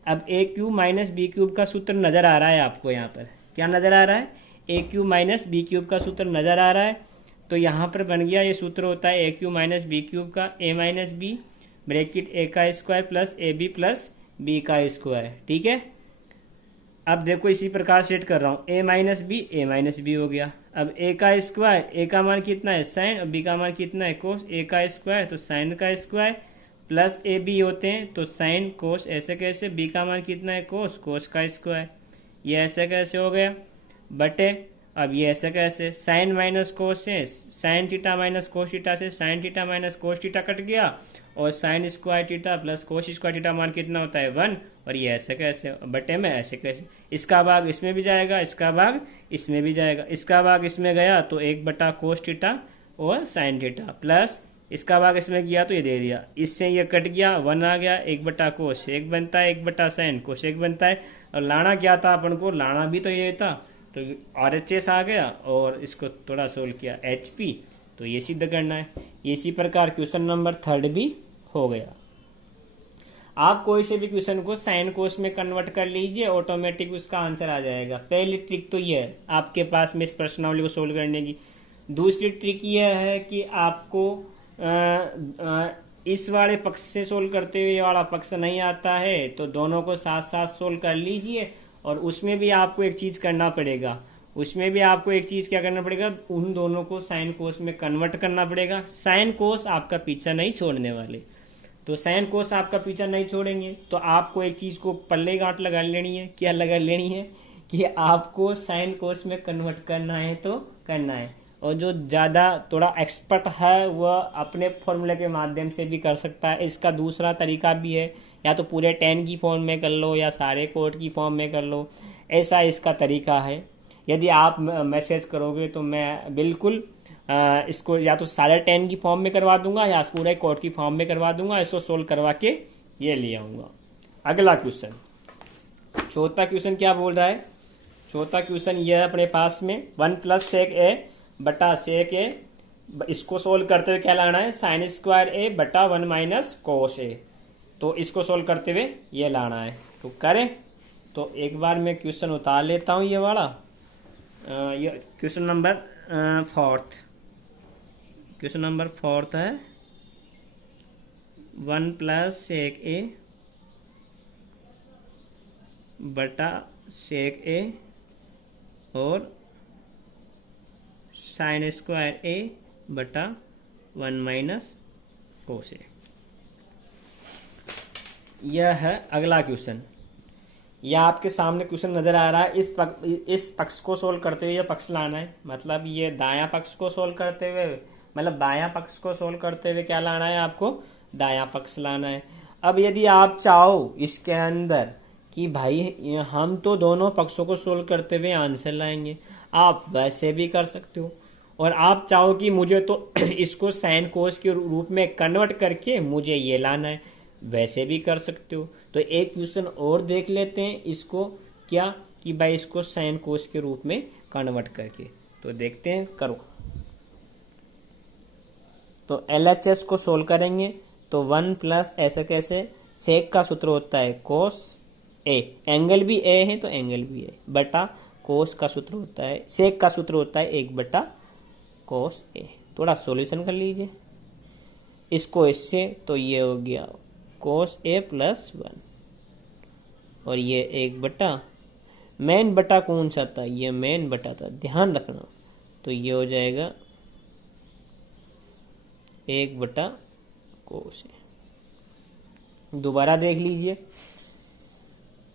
अब ए क्यूब माइनस बी क्यूब का सूत्र नजर आ रहा है आपको, यहाँ पर क्या नजर आ रहा है a cube minus b cube का सूत्र नजर आ रहा है। तो यहाँ पर बन गया ये सूत्र होता है a cube minus b cube का a minus b bracket a का square plus a b plus b का स्क्वायर। ठीक है, अब देखो इसी प्रकार सेट कर रहा हूँ ए माइनस बी हो गया। अब ए का स्क्वायर, ए का मान कितना है साइन और बी का मान कितना है कोस, ए का स्क्वायर तो साइन का स्क्वायर प्लस ए बी होते हैं तो साइन कोस ऐसे कैसे, बी का मान कितना है कोस, कोस का स्क्वायर, ये ऐसे कैसे हो गया बटे, अब ये ऐसे कैसे साइन माइनस कोस से sine theta minus cos theta से sine theta minus cos theta cut गया और sine square theta plus cos square theta मान कितना होता है 1, और ये ऐसे कैसे बटे में ऐसे कैसे, इसका भाग इसमें भी जाएगा, इसका भाग इसमें भी जाएगा, इसका भाग इसमें गया तो 1/कोस थीटा और साइन थीटा प्लस इसका भाग इसमें गया तो ये दे दिया, इससे ये कट गया 1 आ गया, 1/कोस 1 बनता है, 1/साइन कोस 1 बनता है। और लाना क्या था अपन को, लाना भी तो ये था, तो RHS आ गया और इसको थोड़ा सोल्व किया HP, तो ये सिद्ध करना है। इसी प्रकार क्वेश्चन नंबर 3 भी हो गया। आप कोई से भी क्वेश्चन को साइन कोस में कन्वर्ट कर लीजिए, ऑटोमेटिक उसका आंसर आ जाएगा। पहली ट्रिक तो ये है आपके पास में इस प्रश्नावली को सोल्व करने की। दूसरी ट्रिक ये है कि आपको इस वाले पक्ष से सोल्व करते हुए ये वाला पक्ष नहीं आता है तो दोनों को साथ साथ सोल्व कर लीजिए। और उसमें भी आपको एक चीज़ करना पड़ेगा, उसमें भी आपको एक चीज़ क्या करना पड़ेगा, उन दोनों को साइन कोस में कन्वर्ट करना पड़ेगा। साइन कोस आपका पीछा नहीं छोड़ने वाले, तो साइन कोस आपका पीछा नहीं छोड़ेंगे तो आपको एक चीज़ को पल्ले गांठ लगा लेनी है। क्या लगा लेनी है कि आपको साइन कोस में कन्वर्ट करना है तो करना है। और जो ज़्यादा थोड़ा एक्सपर्ट है वह अपने फॉर्मूले के माध्यम से भी कर सकता है। इसका दूसरा तरीका भी है, या तो पूरे 10 की फॉर्म में कर लो या सारे कोड की फॉर्म में कर लो, ऐसा इसका तरीका है। यदि आप मैसेज करोगे तो मैं बिल्कुल इसको या तो सारे 10 की फॉर्म में करवा दूंगा या पूरे कोड की फॉर्म में करवा दूंगा, इसको सोल्व करवा के ये ले आऊँगा। अगला क्वेश्चन, चौथा क्वेश्चन क्या बोल रहा है, चौथा क्वेश्चन ये है अपने पास में 1 + sec a बटा sec a, इसको सोल्व करते हुए क्या लाना है साइन स्क्वायर a बटा 1 - cos a, तो इसको सोल्व करते हुए ये लाना है। तो करें, तो एक बार मैं क्वेश्चन उतार लेता हूँ ये वाला, ये क्वेश्चन नंबर 4, क्वेश्चन नंबर 4 है 1 + sec a बटा सेक ए और साइन स्क्वायर ए बटा 1 माइनस कोस ए। यह है अगला क्वेश्चन। यह आपके सामने क्वेश्चन नजर आ रहा है। इस पक्ष को सोल्व करते हुए यह पक्ष लाना है, मतलब ये दायां पक्ष को सोल्व करते हुए, मतलब बायां पक्ष को सोल्व करते हुए क्या लाना है आपको, दायां पक्ष लाना है। अब यदि आप चाहो इसके अंदर कि भाई हम तो दोनों पक्षों को सोल्व करते हुए आंसर लाएंगे, आप वैसे भी कर सकते हो। और आप चाहो कि मुझे तो इसको साइन कोस के रूप में कन्वर्ट करके मुझे ये लाना है, वैसे भी कर सकते हो। तो एक क्वेश्चन और देख लेते हैं इसको, क्या कि भाई इसको साइन कोस के रूप में कन्वर्ट करके, तो देखते हैं, करो। तो LHS को सोल्व करेंगे तो 1 प्लस ऐसे कैसे, सेक का सूत्र होता है कोस ए, एंगल भी ए है तो एंगल भी ए, बटा कोस का सूत्र होता है, सेक का सूत्र होता है 1 बटा कोस ए। थोड़ा सॉल्यूशन कर लीजिए इसको इससे, तो ये हो गया कोस ए प्लस 1 और ये 1 बटा, मेन बटा कौन सा था, ये मेन बटा था, ध्यान रखना। तो ये हो जाएगा 1 बटा कोस ए। दोबारा देख लीजिए,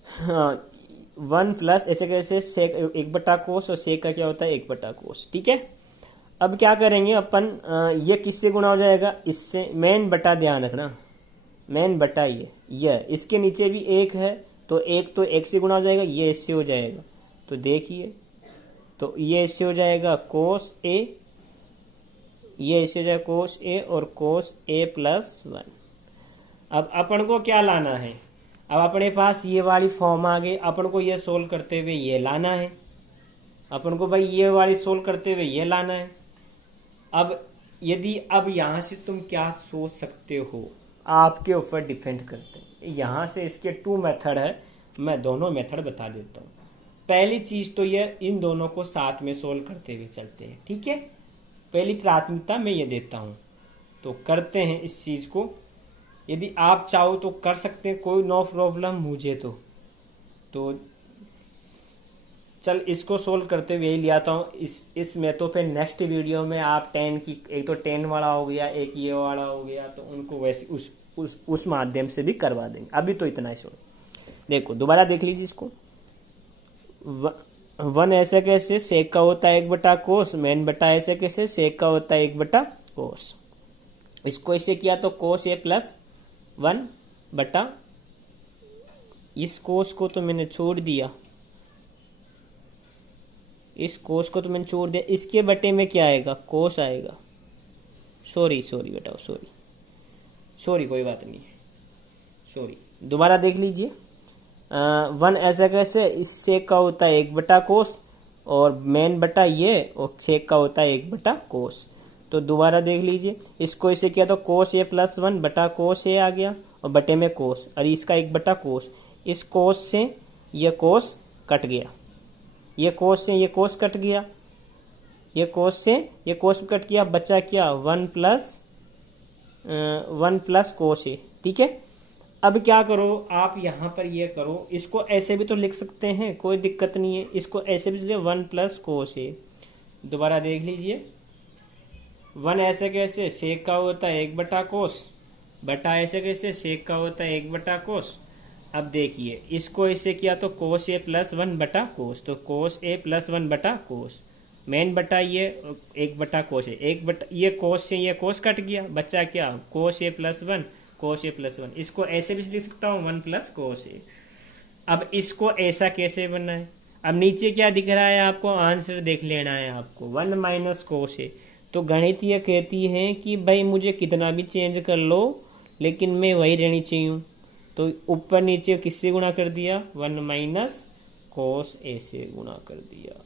हाँ 1 प्लस ऐसे कैसे, सेक 1 बटा कोस और सेक का क्या होता है 1 बटा कोस, ठीक है। अब क्या करेंगे अपन, ये किससे गुणा हो जाएगा, इससे, मेन बटा, ध्यान रखना मेन बटा ये इसके नीचे भी 1 है तो 1 तो 1 से गुणा हो जाएगा, ये इससे हो जाएगा। तो देखिए, तो ये इससे हो जाएगा कोस ए, ये इससे हो जाएगा कोस ए और कोस ए प्लस 1। अब अपन को क्या लाना है, अब अपने पास ये वाली फॉर्म आ गई, अपन को ये सोल्व करते हुए ये लाना है, अपन को भाई ये वाली सोल्व करते हुए ये लाना है। अब यदि, अब यहां से तुम क्या सोच सकते हो, आपके ऊपर डिपेंड करते हैं। यहाँ से इसके 2 मेथड है, मैं दोनों मेथड बता देता हूँ। पहली चीज तो ये, इन दोनों को साथ में सोल्व करते हुए चलते हैं, ठीक है। पहली प्राथमिकता मैं ये देता हूँ, तो करते हैं इस चीज को। यदि आप चाहो तो कर सकते हैं, कोई नो प्रॉब्लम मुझे तो चल इसको सोल्व करते हुए यही ले आता हूँ। इसमें तो फिर नेक्स्ट वीडियो में आप 10 की, एक तो 10 वाला हो गया, एक ये वाला हो गया, तो उनको वैसे उस माध्यम से भी करवा देंगे। अभी तो इतना ही छोड़, देखो दोबारा देख लीजिए इसको। 1 ऐसे कैसे, सेक का होता है 1 बटा कोस, मेन बटा ऐसे कैसे, सेक का होता है 1 बटा कोस। इसको ऐसे किया तो कोस ए प्लस 1 बटा, इस कोस को तो मैंने छोड़ दिया, इस कोस को तो मैंने छोड़ दिया, इसके बटे में क्या आएगा, कोस आएगा। सॉरी बेटा, सॉरी कोई बात नहीं है, सॉरी। दोबारा देख लीजिए, 1 ऐसा कैसे, इस सेक का होता है 1 बटा कोस और मेन बटा ये, और सेक का होता है 1 बटा कोस। तो दोबारा देख लीजिए, इसको इसे किया तो कोस ए प्लस 1 बटा कोस ए आ गया और बटे में कोस, और इसका 1 बटा कोस। इस कोस से ये कोस कट गया, ये कोस से ये कोस कट गया, ये कोस से ये कोस कट गया, बचा क्या 1 प्लस कोस ए, ठीक है। अब क्या करो आप, यहाँ पर ये करो, इसको ऐसे भी तो लिख सकते हैं, कोई दिक्कत नहीं है, इसको ऐसे भी लिखिए 1 प्लस कोस ए। दोबारा देख लीजिए, 1 ऐसे कैसे, सेक का होता है 1 बटा कोस, बटा ऐसे कैसे, सेक का होता है 1 बटा कोस। अब देखिए, इसको ऐसे किया तो कोस ए प्लस 1 बटा कोस, तो कोस ए प्लस 1 बटा कोस, मेन बटा ये 1 बटा कोस है, 1 बटा ये कोस से ये कोस कट गया, बच्चा क्या कोस A plus 1, cos A plus 1। इसको ऐसे भी लिख सकता हूँ 1 प्लस कोस ए। अब इसको ऐसा कैसे बनना है, अब नीचे क्या दिख रहा है आपको, आंसर देख लेना है आपको, 1 माइनस कोस ए। तो गणित ये कहती है कि भाई मुझे कितना भी चेंज कर लो लेकिन मैं वही रहनी चाहिए, तो ऊपर नीचे किससे गुणा कर दिया, 1 माइनस कोस ए से गुणा कर दिया।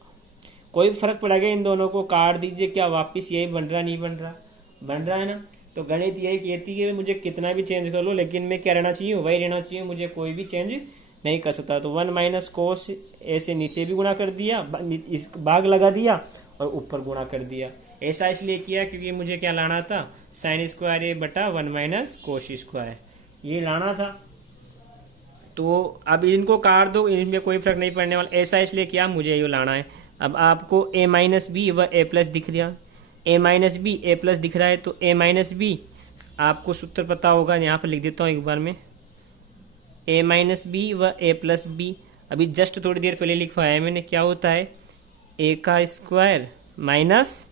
कोई फर्क पड़ेगा, इन दोनों को काट दीजिए, क्या वापस यही बन रहा, नहीं बन रहा, बन रहा है ना। तो गणित यही कहती है मुझे कितना भी चेंज कर लो लेकिन मैं क्या रहना चाहिए, वही रहना चाहिए, मुझे कोई भी चेंज नहीं कर सकता। तो 1 माइनस कोस ए से नीचे भी गुणा कर दिया, इस भाग लगा दिया और ऊपर गुणा कर दिया। ऐसा इसलिए किया क्योंकि मुझे क्या लाना था, साइन स्क्वायर ए बटा 1 माइनस कोस स्क्वायर, ये लाना था। तो अब इनको काट दो, इनमें कोई फर्क नहीं पड़ने वाला। ऐसा इसलिए किया, मुझे ये लाना है। अब आपको ए माइनस बी व ए प्लस दिख रहा, ए माइनस बी ए प्लस दिख रहा है, तो ए माइनस बी आपको सूत्र पता होगा, यहाँ पर लिख देता हूँ एक बार में, ए माइनस बी व ए प्लस बी। अभी जस्ट थोड़ी देर पहले लिखवाया है मैंने, क्या होता है, ए का स्क्वायर माइनस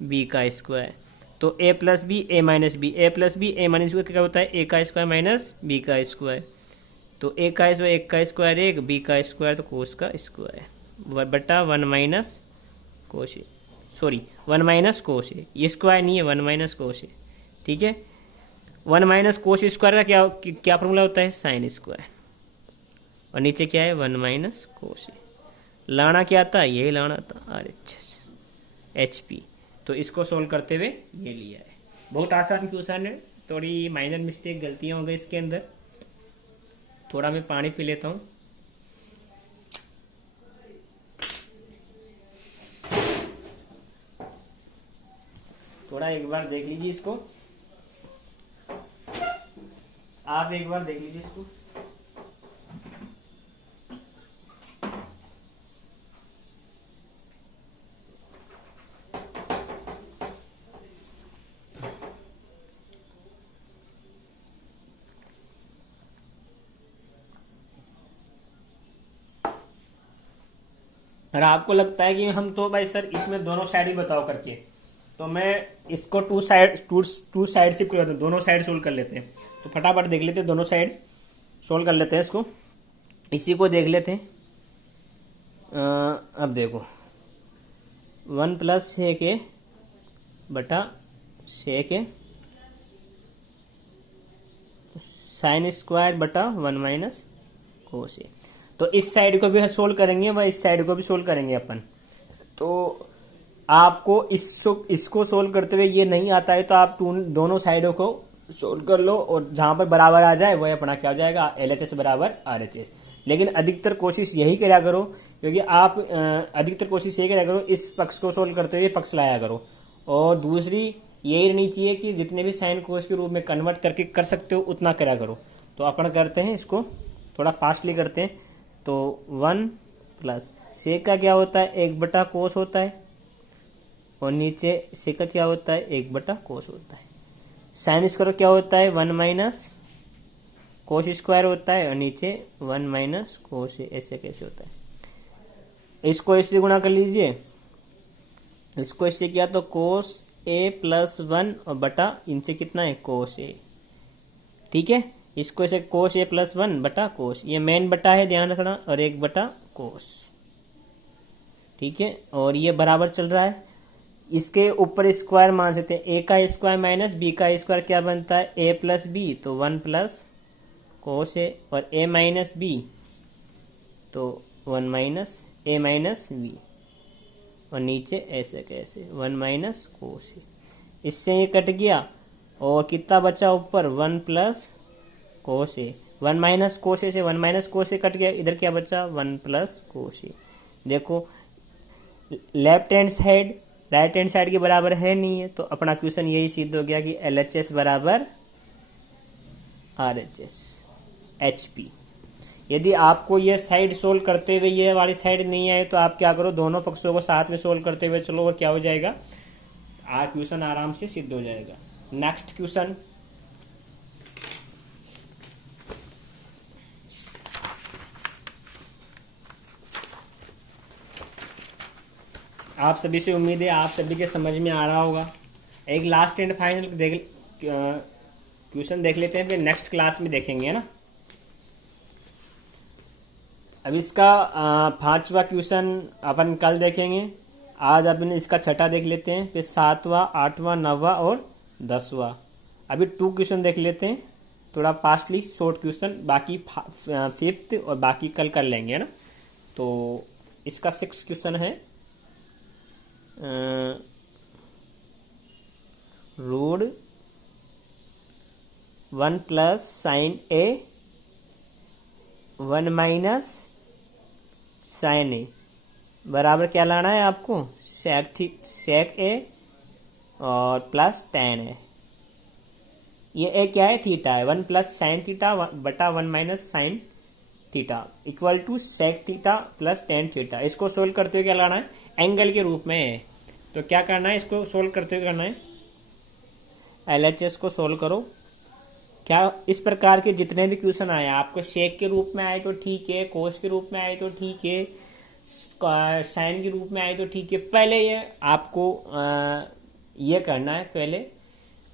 बी का स्क्वायर। तो ए प्लस बी ए माइनस बी, ए प्लस बी ए माइनस बी क्या होता है, ए का स्क्वायर माइनस बी का स्क्वायर। तो ए का स्क्वायर, एक का स्क्वायर एक, बी का स्क्वायर तो कोस का स्क्वायर बटा वन माइनस कोस ए, सॉरी वन माइनस कोस ए, ये स्क्वायर नहीं है, वन माइनस कोस ए। ठीक है, वन माइनस कोस स्क्वायर का क्या फॉर्मूला होता है, साइन स्क्वायर, और नीचे क्या है, वन माइनस कोस ए। लाना क्या था, यही लाना था, आर एच पी। तो इसको सोल्व करते हुए ये लिया है। बहुत आसान क्वेश्चन है, थोड़ी माइनर मिस्टेक गलतियाँ हो गई इसके अंदर। थोड़ा मैं पानी पी लेता हूँ। थोड़ा एक बार देख लीजिए इसको, आप एक बार देख लीजिए इसको। और आपको लगता है कि हम तो भाई सर इसमें दोनों साइड ही बताओ करके, तो मैं इसको टू साइड से कर, दोनों साइड सोल्व कर लेते हैं। तो फटाफट देख लेते हैं, दोनों साइड सोल्व कर लेते हैं इसको। इसी को देख लेते हैं। अब देखो, वन प्लस सेक ए बटा सेक ए साइन स्क्वायर बटा वन माइनस कोस ए। तो इस साइड को भी सोल्व करेंगे व इस साइड को भी सोल्व करेंगे अपन। तो आपको इसको सोल्व करते हुए ये नहीं आता है, तो आप दोनों साइडों को सोल्व कर लो, और जहां पर बराबर आ जाए वह अपना क्या हो जाएगा, LHS बराबर RHS। लेकिन अधिकतर कोशिश यही करा करो, क्योंकि आप अधिकतर कोशिश यही करा करो, इस पक्ष को सोल्व करते हुए पक्ष लाया करो। और दूसरी यही रहनी चाहिए कि जितने भी साइन कोस के रूप में कन्वर्ट करके कर सकते हो उतना करा करो। तो अपन करते हैं इसको थोड़ा फास्टली करते हैं। तो वन प्लस सेक का क्या होता है, एक बटा कोस होता है, और नीचे सेक का क्या होता है, एक बटा कोस होता है। साइन स्क्वायर क्या होता है, वन माइनस कोस स्क्वायर होता है, और नीचे वन माइनस कोस। ऐसे कैसे होता है, इसको इससे गुणा कर लीजिए, इसको इससे किया तो कोस ए प्लस वन, और बटा इनसे कितना है, कोस ए। ठीक है, इसको ऐसे कोस ए प्लस वन बटा कोस, ये मेन बटा है ध्यान रखना, और एक बटा कोस। ठीक है, और ये बराबर चल रहा है, इसके ऊपर स्क्वायर मान सकते हैं। ए का स्क्वायर माइनस बी का स्क्वायर क्या बनता है, ए प्लस बी, तो वन प्लस कोस ए, और ए माइनस बी तो one minus a minus B, और नीचे ऐसे कैसे वन माइनस कोस ए। इससे ये कट गया, और कितना बचा ऊपर, वन प्लस कोस ए। वन माइनस कोस ए से वन माइनस कोस ए कट गया, इधर क्या बचा, वन प्लस कोस ए। देखो left hand side right hand side के बराबर है नहीं है, तो अपना क्वेश्चन यही सिद्ध हो गया कि LHS बराबर RHS HP। यदि आपको ये साइड सोल्व करते हुए ये वाली साइड नहीं आए, तो आप क्या करो, दोनों पक्षों को साथ में सोल्व करते हुए चलो, और क्या हो जाएगा, क्वेश्चन आराम से सिद्ध हो जाएगा। नेक्स्ट क्वेश्चन, आप सभी से उम्मीद है आप सभी के समझ में आ रहा होगा। एक लास्ट एंड फाइनल क्वेश्चन देख लेते हैं, फिर नेक्स्ट क्लास में देखेंगे, है ना। अब इसका 5वां क्वेश्चन अपन कल देखेंगे। आज अपन इसका 6ठा देख लेते हैं, फिर 7वां 8वां 9वां और 10वां। अभी 2 क्वेश्चन देख लेते हैं, थोड़ा फास्टली शॉर्ट क्वेश्चन, बाकी 5th और बाकी कल कर लेंगे, है ना। तो इसका 6 क्वेश्चन है, रूट 1 प्लस साइन ए 1 माइनस साइन ए बराबर क्या लाना है आपको, सेक ए और प्लस टेन है। ये ए क्या है, थीटा है, 1 प्लस साइन थीटा बटा 1 minus sine theta equal to sec theta plus tan theta. इसको सोल्व करते हुए क्या लाना है, एंगल के रूप में। तो क्या करना है, इसको सोल्व करते हुए करना है, LHS को सोल्व करो। क्या इस प्रकार के जितने भी क्वेश्चन आए आपको सेक के रूप में आए तो ठीक है, कोस के रूप में आए तो ठीक है, साइन के रूप में आए तो ठीक है, पहले ये आपको ये करना है पहले,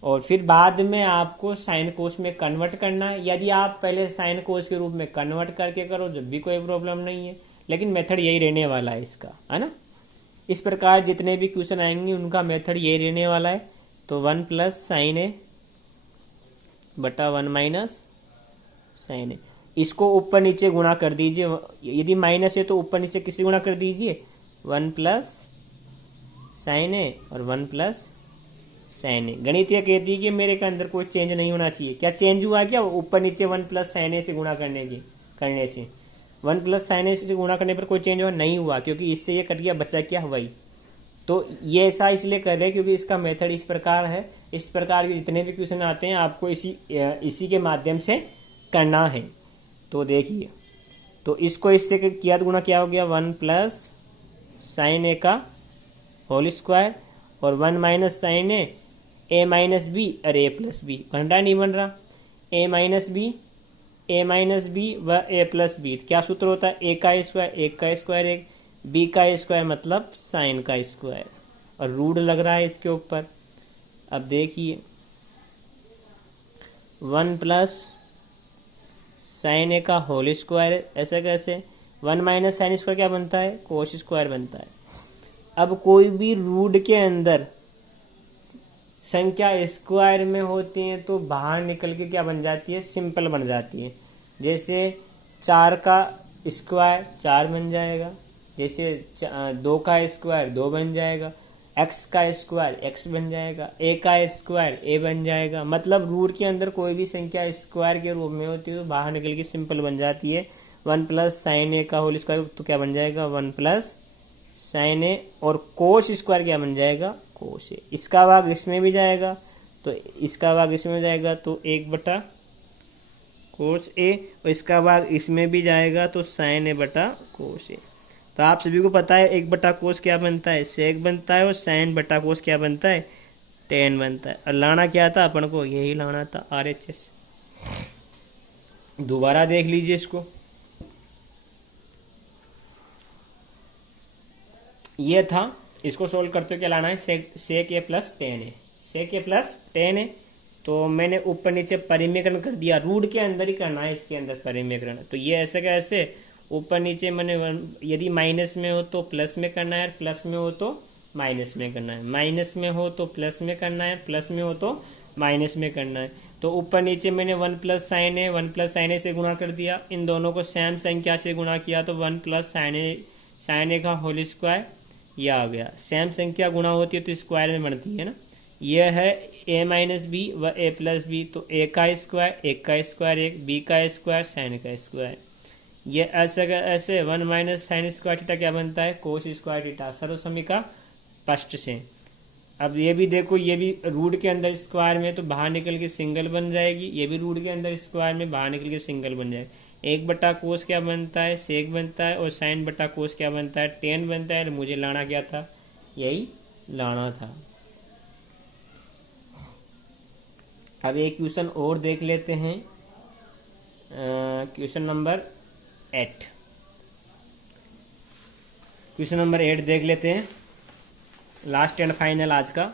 और फिर बाद में आपको साइन कोस में कन्वर्ट करना है। यदि आप पहले साइन कोस के रूप में कन्वर्ट करके करो जब भी कोई प्रॉब्लम नहीं है, लेकिन मेथड यही रहने वाला है इसका, है ना। इस प्रकार जितने भी क्वेश्चन आएंगे उनका मेथड यही रहने वाला है। तो 1 प्लस साइन ए बटा 1 माइनस साइन ए, इसको ऊपर नीचे गुणा कर दीजिए। यदि माइनस है तो ऊपर नीचे किसी गुणा कर दीजिए, 1 प्लस साइन ए और 1 प्लस साइन ए। गणित यह कहती है कि मेरे के अंदर कोई चेंज नहीं होना चाहिए। क्या चेंज हुआ, क्या ऊपर नीचे 1 प्लस साइन ए से गुणा करने से 1 प्लस साइन ए से गुणा करने पर कोई चेंज हुआ नहीं हुआ, क्योंकि इससे ये कट गया, बचा क्या वही। तो ये ऐसा इसलिए कर रहे हैं क्योंकि इसका मेथड इस प्रकार है। इस प्रकार के जितने भी क्वेश्चन आते हैं आपको इसी के माध्यम से करना है। तो देखिए, तो इसको इससे किया तो गुणा क्या हो गया, 1 प्लस साइन ए का होल स्क्वायर और 1 माइनस साइन ए माइनस बी और ए प्लस बी। बन रहा नहीं बन रहा, ए माइनस बी व ए प्लस बी। क्या सूत्र होता है, ए का स्क्वायर, एक का स्क्वायर एक, बी का स्क्वायर मतलब साइन का स्क्वायर, और रूट लग रहा है इसके ऊपर। अब देखिए 1 प्लस साइन ए का होल स्क्वायर, ऐसे कैसे, 1 माइनस साइन स्क्वायर क्या बनता है, कोस स्क्वायर बनता है। अब कोई भी रूट के अंदर संख्या स्क्वायर में होती है तो बाहर निकल के क्या बन जाती है, सिंपल बन जाती है। जैसे 4 का स्क्वायर 4 बन जाएगा, जैसे 2 का स्क्वायर 2 बन जाएगा, x का स्क्वायर x बन जाएगा, a का स्क्वायर a बन जाएगा। मतलब रूट के अंदर कोई भी संख्या स्क्वायर के रूप में होती है तो बाहर निकल के सिंपल बन जाती है। 1 प्लस साइन ए का होल स्क्वायर तो क्या बन जाएगा, 1 प्लस साइन ए, और कोस स्क्वायर क्या बन जाएगा, कोस ए। इसका भाग इसमें भी जाएगा तो इसका भाग इसमें जाएगा तो 1 बटा कोस ए, और इसका भाग इसमें भी जाएगा तो साइन ए बटा कोस ए। तो आप सभी को पता है 1 बटा कोस क्या बनता है, सेक बनता है, और साइन बटा कोस क्या बनता है, टेन बनता है। और लाना क्या था अपन को, यही लाना था, RHS। दोबारा देख लीजिए इसको, ये था। इसको सोल्व करते हुए क्या लाना है, सेक ए प्लस टेन ए, सेक ए प्लस टेन ए। तो मैंने ऊपर नीचे परिमेकरण कर दिया, रूट के अंदर ही करना है, इसके अंदर परिमेकरण। तो ये ऐसे कैसे, ऊपर नीचे मैंने यदि माइनस में हो तो प्लस में करना है, प्लस में हो तो माइनस में करना है, माइनस में हो तो प्लस में करना है, प्लस में हो तो माइनस में करना है। तो ऊपर नीचे मैंने 1 प्लस साइन ए से गुणा कर दिया, इन दोनों को सेम संख्या से गुणा किया तो 1 प्लस साइन ए का होल स्क्वायर, यह आ गया। सेम संख्या गुणा होती है तो स्क्वायर में बनती है ना। यह है a माइनस बी व a प्लस बी, तो a का स्क्वायर, एक का स्क्वायर एक, b का स्क्वायर, साइन का स्क्वायर। ये ऐसे 1 माइनस साइन स्क्वायर थीटा क्या बनता है, कोस स्क्वायर थीटा, सर्वसमीका फर्स्ट से। अब ये भी देखो, ये भी रूट के अंदर स्क्वायर में तो बाहर निकल के सिंगल बन जाएगी, ये भी रूट के अंदर स्क्वायर में बाहर निकल के सिंगल बन जाएगी। 1 बटा कोस क्या बनता है, सेक बनता है, और साइन बटा कोस क्या बनता है, टेन बनता है। मुझे लाना क्या था, यही लाना था। अब एक क्वेश्चन और देख लेते हैं, क्वेश्चन नंबर 8। क्वेश्चन नंबर 8 देख लेते हैं, लास्ट एंड फाइनल आज का।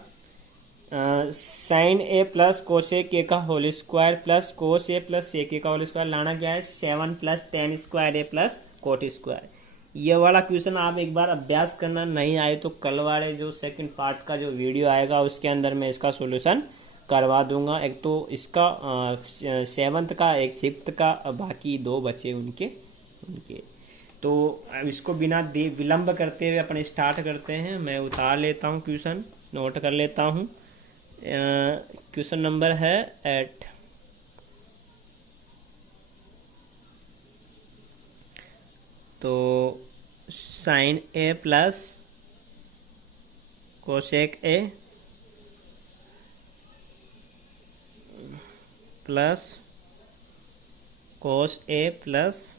Sine A plus cosec A का whole square plus cos A plus sec A का होल स्क्वायर लाना क्या है, 7 plus tan square A plus cot square. ये वाला क्वेश्चन आप एक बार अभ्यास करना, नहीं आए तो कल वाले जो सेकंड पार्ट का जो वीडियो आएगा उसके अंदर मैं इसका सॉल्यूशन करवा दूंगा। एक तो इसका 7th का, एक 5th का, बाकी 2 बचे उनके। तो इसको बिना विलंब करते हुए अपन स्टार्ट करते हैं। मैं उतार लेता हूँ क्वेश्चन, नोट कर लेता हूँ। क्वेश्चन नंबर है 8। तो sine A plus cosec A plus cos A plus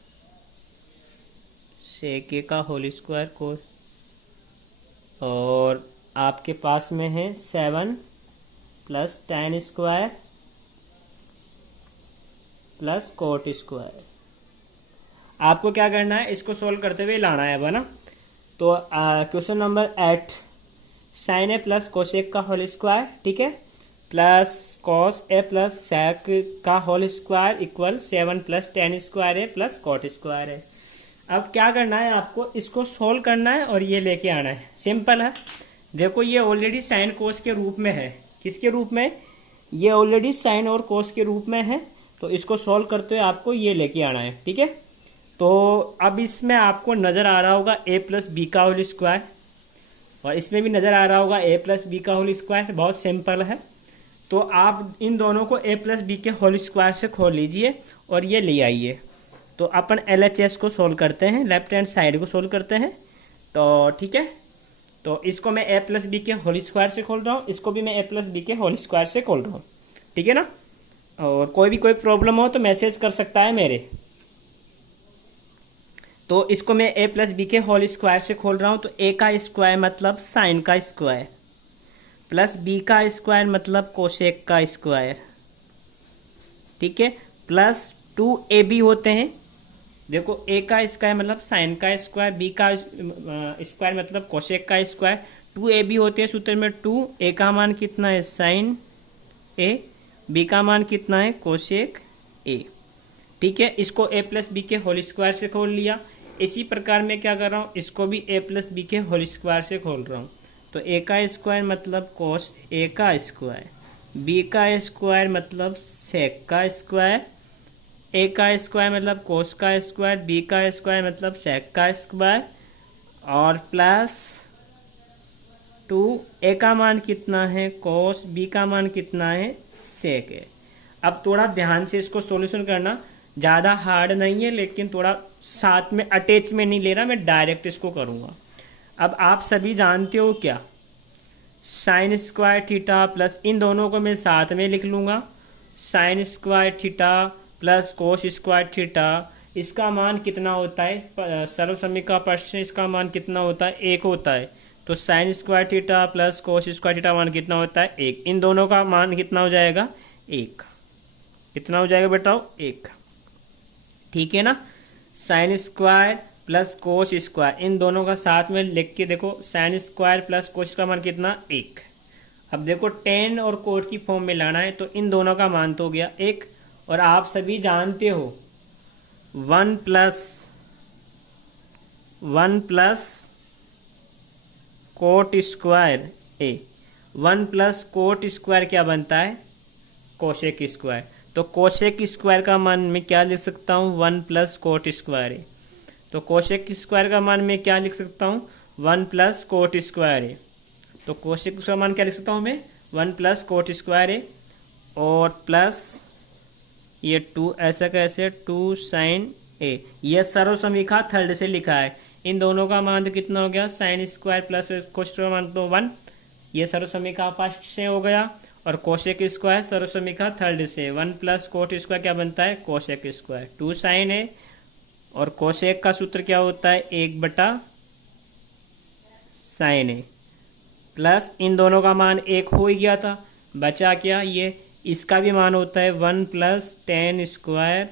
sec A का होल स्क्वायर कोस, और आपके पास में है 7 plus tan square plus cot square. आपको क्या करना है, इसको सोल्व करते हुए लाना है अब, है ना। तो question number 8, sine A plus cosec का होल स्क्वायर, ठीक है, plus cos A plus sec का whole square equal 7 plus tan square है प्लस कोट स्क्वायर है। अब क्या करना है आपको, इसको सोल्व करना है और ये लेके आना है। सिंपल है, देखो ये ऑलरेडी साइन कोस के रूप में है। किसके रूप में? ये ऑलरेडी साइन और कोस के रूप में है, तो इसको सोल्व करते हुए आपको ये लेके आना है, ठीक है। तो अब इसमें आपको नज़र आ रहा होगा a प्लस बी का होल स्क्वायर, और इसमें भी नज़र आ रहा होगा a प्लस बी का होल स्क्वायर। बहुत सिंपल है, तो आप इन दोनों को a प्लस बी के होल स्क्वायर से खोल लीजिए और ये ले आइए। तो अपन LHS को सोल्व करते हैं, लेफ्ट हैंड साइड को सोल्व करते हैं। तो ठीक है, तो इसको मैं a प्लस बी के होल स्क्वायर से खोल रहा हूँ, इसको भी मैं a प्लस बी के होल स्क्वायर से खोल रहा हूँ, ठीक है ना। और कोई प्रॉब्लम हो तो मैसेज कर सकता है मेरे। तो इसको मैं a प्लस बी के होल स्क्वायर से खोल रहा हूँ, तो a का स्क्वायर मतलब साइन का स्क्वायर, प्लस b का स्क्वायर मतलब कोसेक का स्क्वायर, ठीक है, प्लस 2ab होते हैं। देखो a का स्क्वायर मतलब साइन का स्क्वायर, b का स्क्वायर मतलब कोसेक का स्क्वायर, 2ab होते हैं सूत्र में 2। a का मान कितना है? साइन a, b का मान कितना है? कोसेक a, ठीक है। इसको a प्लस बी के होल स्क्वायर से खोल लिया। इसी प्रकार मैं क्या कर रहा हूँ, इसको भी a प्लस बी के होल स्क्वायर से खोल रहा हूँ। तो a का स्क्वायर मतलब कोस a का स्क्वायर, b का स्क्वायर मतलब सेक का स्क्वायर, a का स्क्वायर मतलब कोस का स्क्वायर, b का स्क्वायर मतलब सेक का स्क्वायर, और प्लस 2। a का मान कितना है? कोस, b का मान कितना है? सेक है। अब थोड़ा ध्यान से इसको सॉल्यूशन करना, ज़्यादा हार्ड नहीं है, लेकिन थोड़ा साथ में अटैच में नहीं ले रहा, मैं डायरेक्ट इसको करूँगा। अब आप सभी जानते हो क्या, साइन स्क्वायर थीटा प्लस, इन दोनों को मैं साथ में लिख लूँगा, sign square theta plus cos square theta, इसका मान कितना होता है? सर्वसम्मिका पक्ष से इसका मान कितना होता है? 1 होता है। तो sign square theta plus cos square theta मान कितना होता है? 1। इन दोनों का मान कितना हो जाएगा? 1। कितना हो जाएगा बेटाओ? 1, ठीक है ना। Sine square plus cos square, इन दोनों का साथ में लिख के देखो, साइन स्क्वायर प्लस कोस का मान कितना? 1। अब देखो टेन और कोट की फॉर्म में लाना है, तो इन दोनों का मान तो हो गया 1। और आप सभी जानते हो 1 plus cot square a, 1 plus cot square क्या बनता है? Cosec square. तो कोसेक स्क्वायर का मान मैं क्या लिख सकता हूँ? 1 प्लस कोट स्क्वायर है। तो कोसेक स्क्वायर का मान मैं क्या लिख सकता हूँ? 1 प्लस कोट स्क्वायर है। तो कोसेक का मान क्या लिख सकता हूँ मैं? 1 प्लस कोट स्क्वायर है, और प्लस ये 2, ऐसा कैसे? 2 साइन a, ये सर्वसम्मिका थर्ड से लिखा है। इन दोनों का मान तो कितना हो गया? साइन स्क्वायर प्लस कोस का मान तो 1, ये सर्वसम्मिका फर्स्ट से हो गया, और कोसेक स्क्वायर सर्वसम्मिका थर्ड से। 1 प्लस कोट स्क्वायर क्या बनता है? Cosec square. 2 साइन है, और कोसेक का सूत्र क्या होता है? 1 बटा साइन है, प्लस इन दोनों का मान 1 हो ही गया था, बचा क्या? ये, इसका भी मान होता है 1 plus tan square,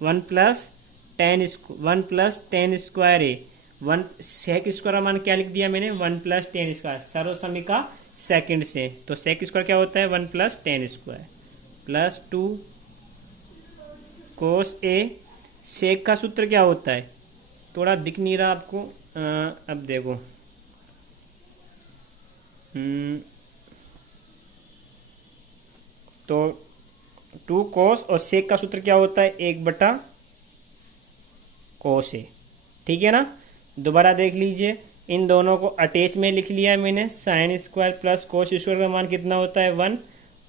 1 plus tan square है। 1 सेक स्क्वायर का मान क्या लिख दिया मैंने? 1 प्लस टेन स्क्वायर, सर्वसम्मिका सेकंड से। तो सेक स्क्वायर क्या होता है? 1 plus tan square, plus 2 cos a। सेक का सूत्र क्या होता है? थोड़ा दिख नहीं रहा आपको, अब देखो, तो 2 कोस, और सेक का सूत्र क्या होता है? 1 बटा कोस है, ठीक है ना। दोबारा देख लीजिए, इन दोनों को अटैच में लिख लिया मैंने। Sign square plus cos square का मान कितना होता है? 1,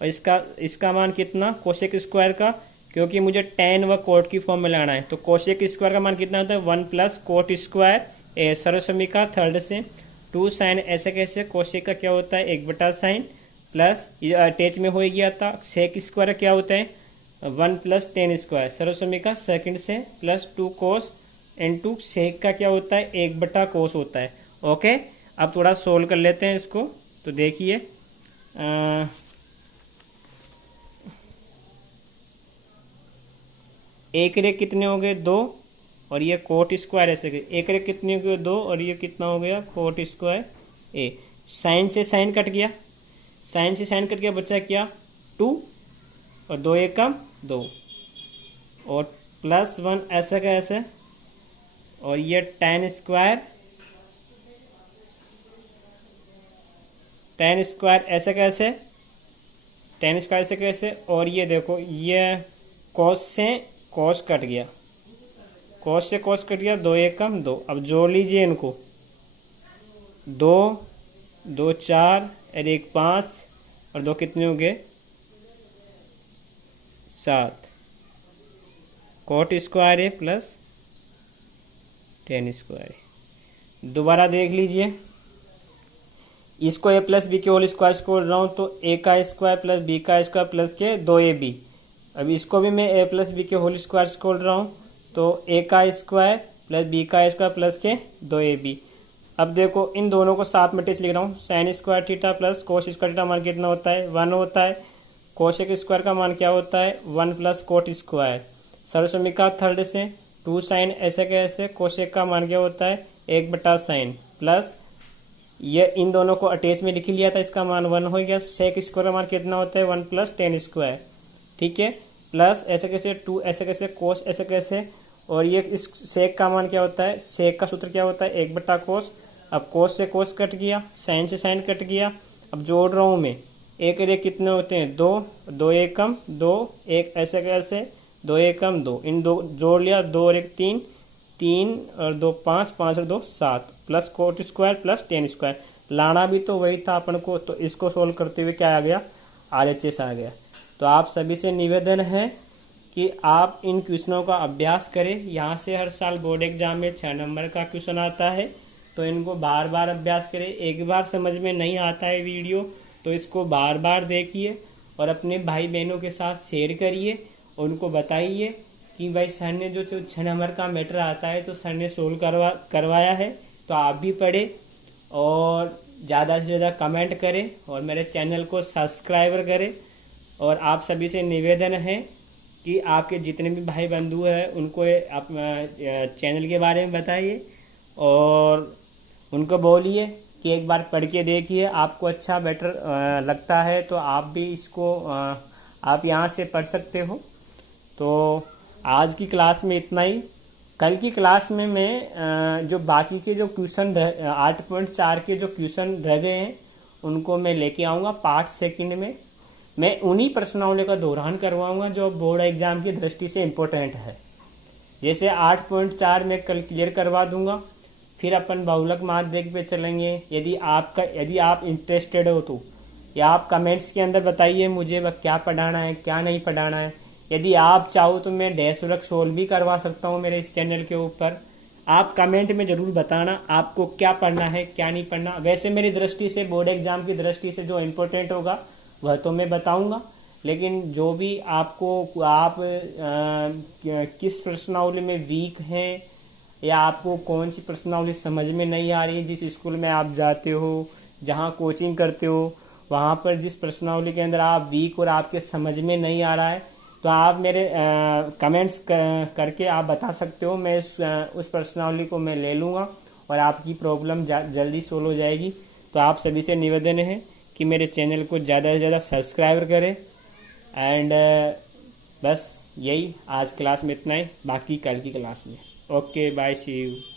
और इसका मान कितना? कोसेक स्क्वायर का, क्योंकि मुझे टेन व कोट की फॉर्म में लाना है। तो कोसेक स्क्वायर का मान कितना होता है? 1 प्लस कोट स्क्वायर सर्वसम्मिका थर्ड से। 2 साइन, ऐसे कैसे? कोसेक का क्या होता है? 1 बटा साइन, प्लस ये अटैच में हो ही गया था। सेक स्क्वायर क्या होता है? 1 प्लस टेन स्क्वायर सर्वसम्मिका सेकंड से, प्लस 2 कोस इंटू सेक का क्या होता है 1/cos होता है। ओके, अब थोड़ा सोल्व कर लेते हैं इसको। तो देखिए एक रेख कितने हो गए 2, और ये कोट स्क्वायर ऐसे एक रेख कितनी हो गई 2, और ये कितना हो गया कोट स्क्वायर ए। साइन से साइन कट गया, साइन से साइन कट गया, बचा क्या 2, और 2 एकम 2, और +1 ऐसे का ऐसे, और ये tan स्क्वायर ऐसे कैसे, tan स्क्वायर ऐसे कैसे, और ये देखो ये cos से cos कट गया, cos से cos कट गया, 2 एकम 2। अब जोड़ लीजिए इनको, 2 2 4 और 1 5, और 2 कितने हो गए 7, कोट स्क्वायर है प्लस tan स्क्वायर है। दोबारा देख लीजिए, इसको a प्लस बी के होल स्क्वायर से बोल रहा हूँ, तो a का स्क्वायर प्लस b का स्क्वायर प्लस के 2ab। अब इसको भी मैं a प्लस बी के होल स्क्वायर से बोल रहा हूँ, तो a का स्क्वायर प्लस b का स्क्वायर प्लस के 2ab। अब देखो इन दोनों को साथ में टेस्ट लिख रहा हूँ, sign square theta plus cos square theta मान कितना होता है 1 होता है। कोसेक स्क्वायर का मान क्या होता है 1 प्लस कोट स्क्वायर। सर्वसमीका थर्ड से 2 साइन ऐसे कैसे, कोसेक का मान क्या होता है 1/sin, प्लस ये इन दोनों को अटैच में लिख लिया था, इसका मान 1 हो गया। सेक स्क्वायर का मान कितना होता है 1 प्लस tan स्क्वायर, ठीक है, प्लस ऐसे कैसे 2 ऐसे कैसे कोस ऐसे कैसे, और ये इस सेक का मान क्या होता है, सेक का सूत्र क्या होता है 1/cos। अब कोस से कोस कट गया, साइन से साइन कट गया। अब जोड़ रहा हूँ मैं, एक रेख कितने होते हैं 2, 2 एकम 2, 1 ऐसे कैसे 2 एकम 2, इन दो जोड़ लिया, 2 और 1 3, 3 और 2 5, 5 और 2 7, plus cot square plus tan square. लाना भी तो वही था अपन को, तो इसको सोल्व करते हुए क्या आ गया RHS आ गया। तो आप सभी से निवेदन है कि आप इन क्वेश्चनों का अभ्यास करें। यहाँ से हर साल बोर्ड एग्जाम में 6 नंबर का क्वेश्चन आता है, तो इनको बार बार अभ्यास करें। एक बार समझ में नहीं आता है वीडियो तो इसको बार बार देखिए, और अपने भाई बहनों के साथ शेयर करिए, और उनको बताइए कि भाई सर ने जो 6 नंबर का मैटर आता है तो सर ने सोल्व करवाया है, तो आप भी पढ़े और ज़्यादा से ज़्यादा कमेंट करें और मेरे चैनल को सब्सक्राइबर करें। और आप सभी से निवेदन है कि आपके जितने भी भाई बंधु हैं उनको आप चैनल के बारे में बताइए, और उनको बोलिए कि एक बार पढ़ के देखिए, आपको अच्छा बेटर लगता है तो आप भी इसको आप यहाँ से पढ़ सकते हो। तो आज की क्लास में इतना ही। कल की क्लास में मैं जो बाकी के जो क्वेश्चन 8.4 के जो क्वेश्चन रह गए हैं उनको मैं लेके आऊँगा पार्ट सेकंड में। मैं उन्हीं प्रश्नावली का दोहरान करवाऊँगा जो बोर्ड एग्जाम की दृष्टि से इम्पोर्टेंट है। जैसे 8.4 में कल क्लियर करवा दूंगा, फिर अपन बहुलक माध्यक पे चलेंगे। यदि आप इंटरेस्टेड हो तो या आप कमेंट्स के अंदर बताइए मुझे क्या पढ़ाना है क्या नहीं पढ़ाना है। यदि आप चाहो तो मैं डैश वर्क सोल्व भी करवा सकता हूँ मेरे इस चैनल के ऊपर। आप कमेंट में ज़रूर बताना आपको क्या पढ़ना है क्या नहीं पढ़ना। वैसे मेरी दृष्टि से बोर्ड एग्जाम की दृष्टि से जो इम्पोर्टेंट होगा वह तो मैं बताऊँगा, लेकिन जो भी आपको आप किस प्रश्नावली में वीक हैं या आपको कौन सी प्रश्नावली समझ में नहीं आ रही है, जिस स्कूल में आप जाते हो जहाँ कोचिंग करते हो वहाँ पर जिस प्रश्नावली के अंदर आप वीक और आपके समझ में नहीं आ रहा है, तो आप मेरे कमेंट्स करके आप बता सकते हो। मैं उस प्रश्नावली को मैं ले लूँगा और आपकी प्रॉब्लम जल्दी सोल्व हो जाएगी। तो आप सभी से निवेदन है कि मेरे चैनल को ज़्यादा से ज़्यादा सब्सक्राइब करें। एंड बस यही आज क्लास में इतना ही, बाकी कल की क्लास में। Okay bye, see you.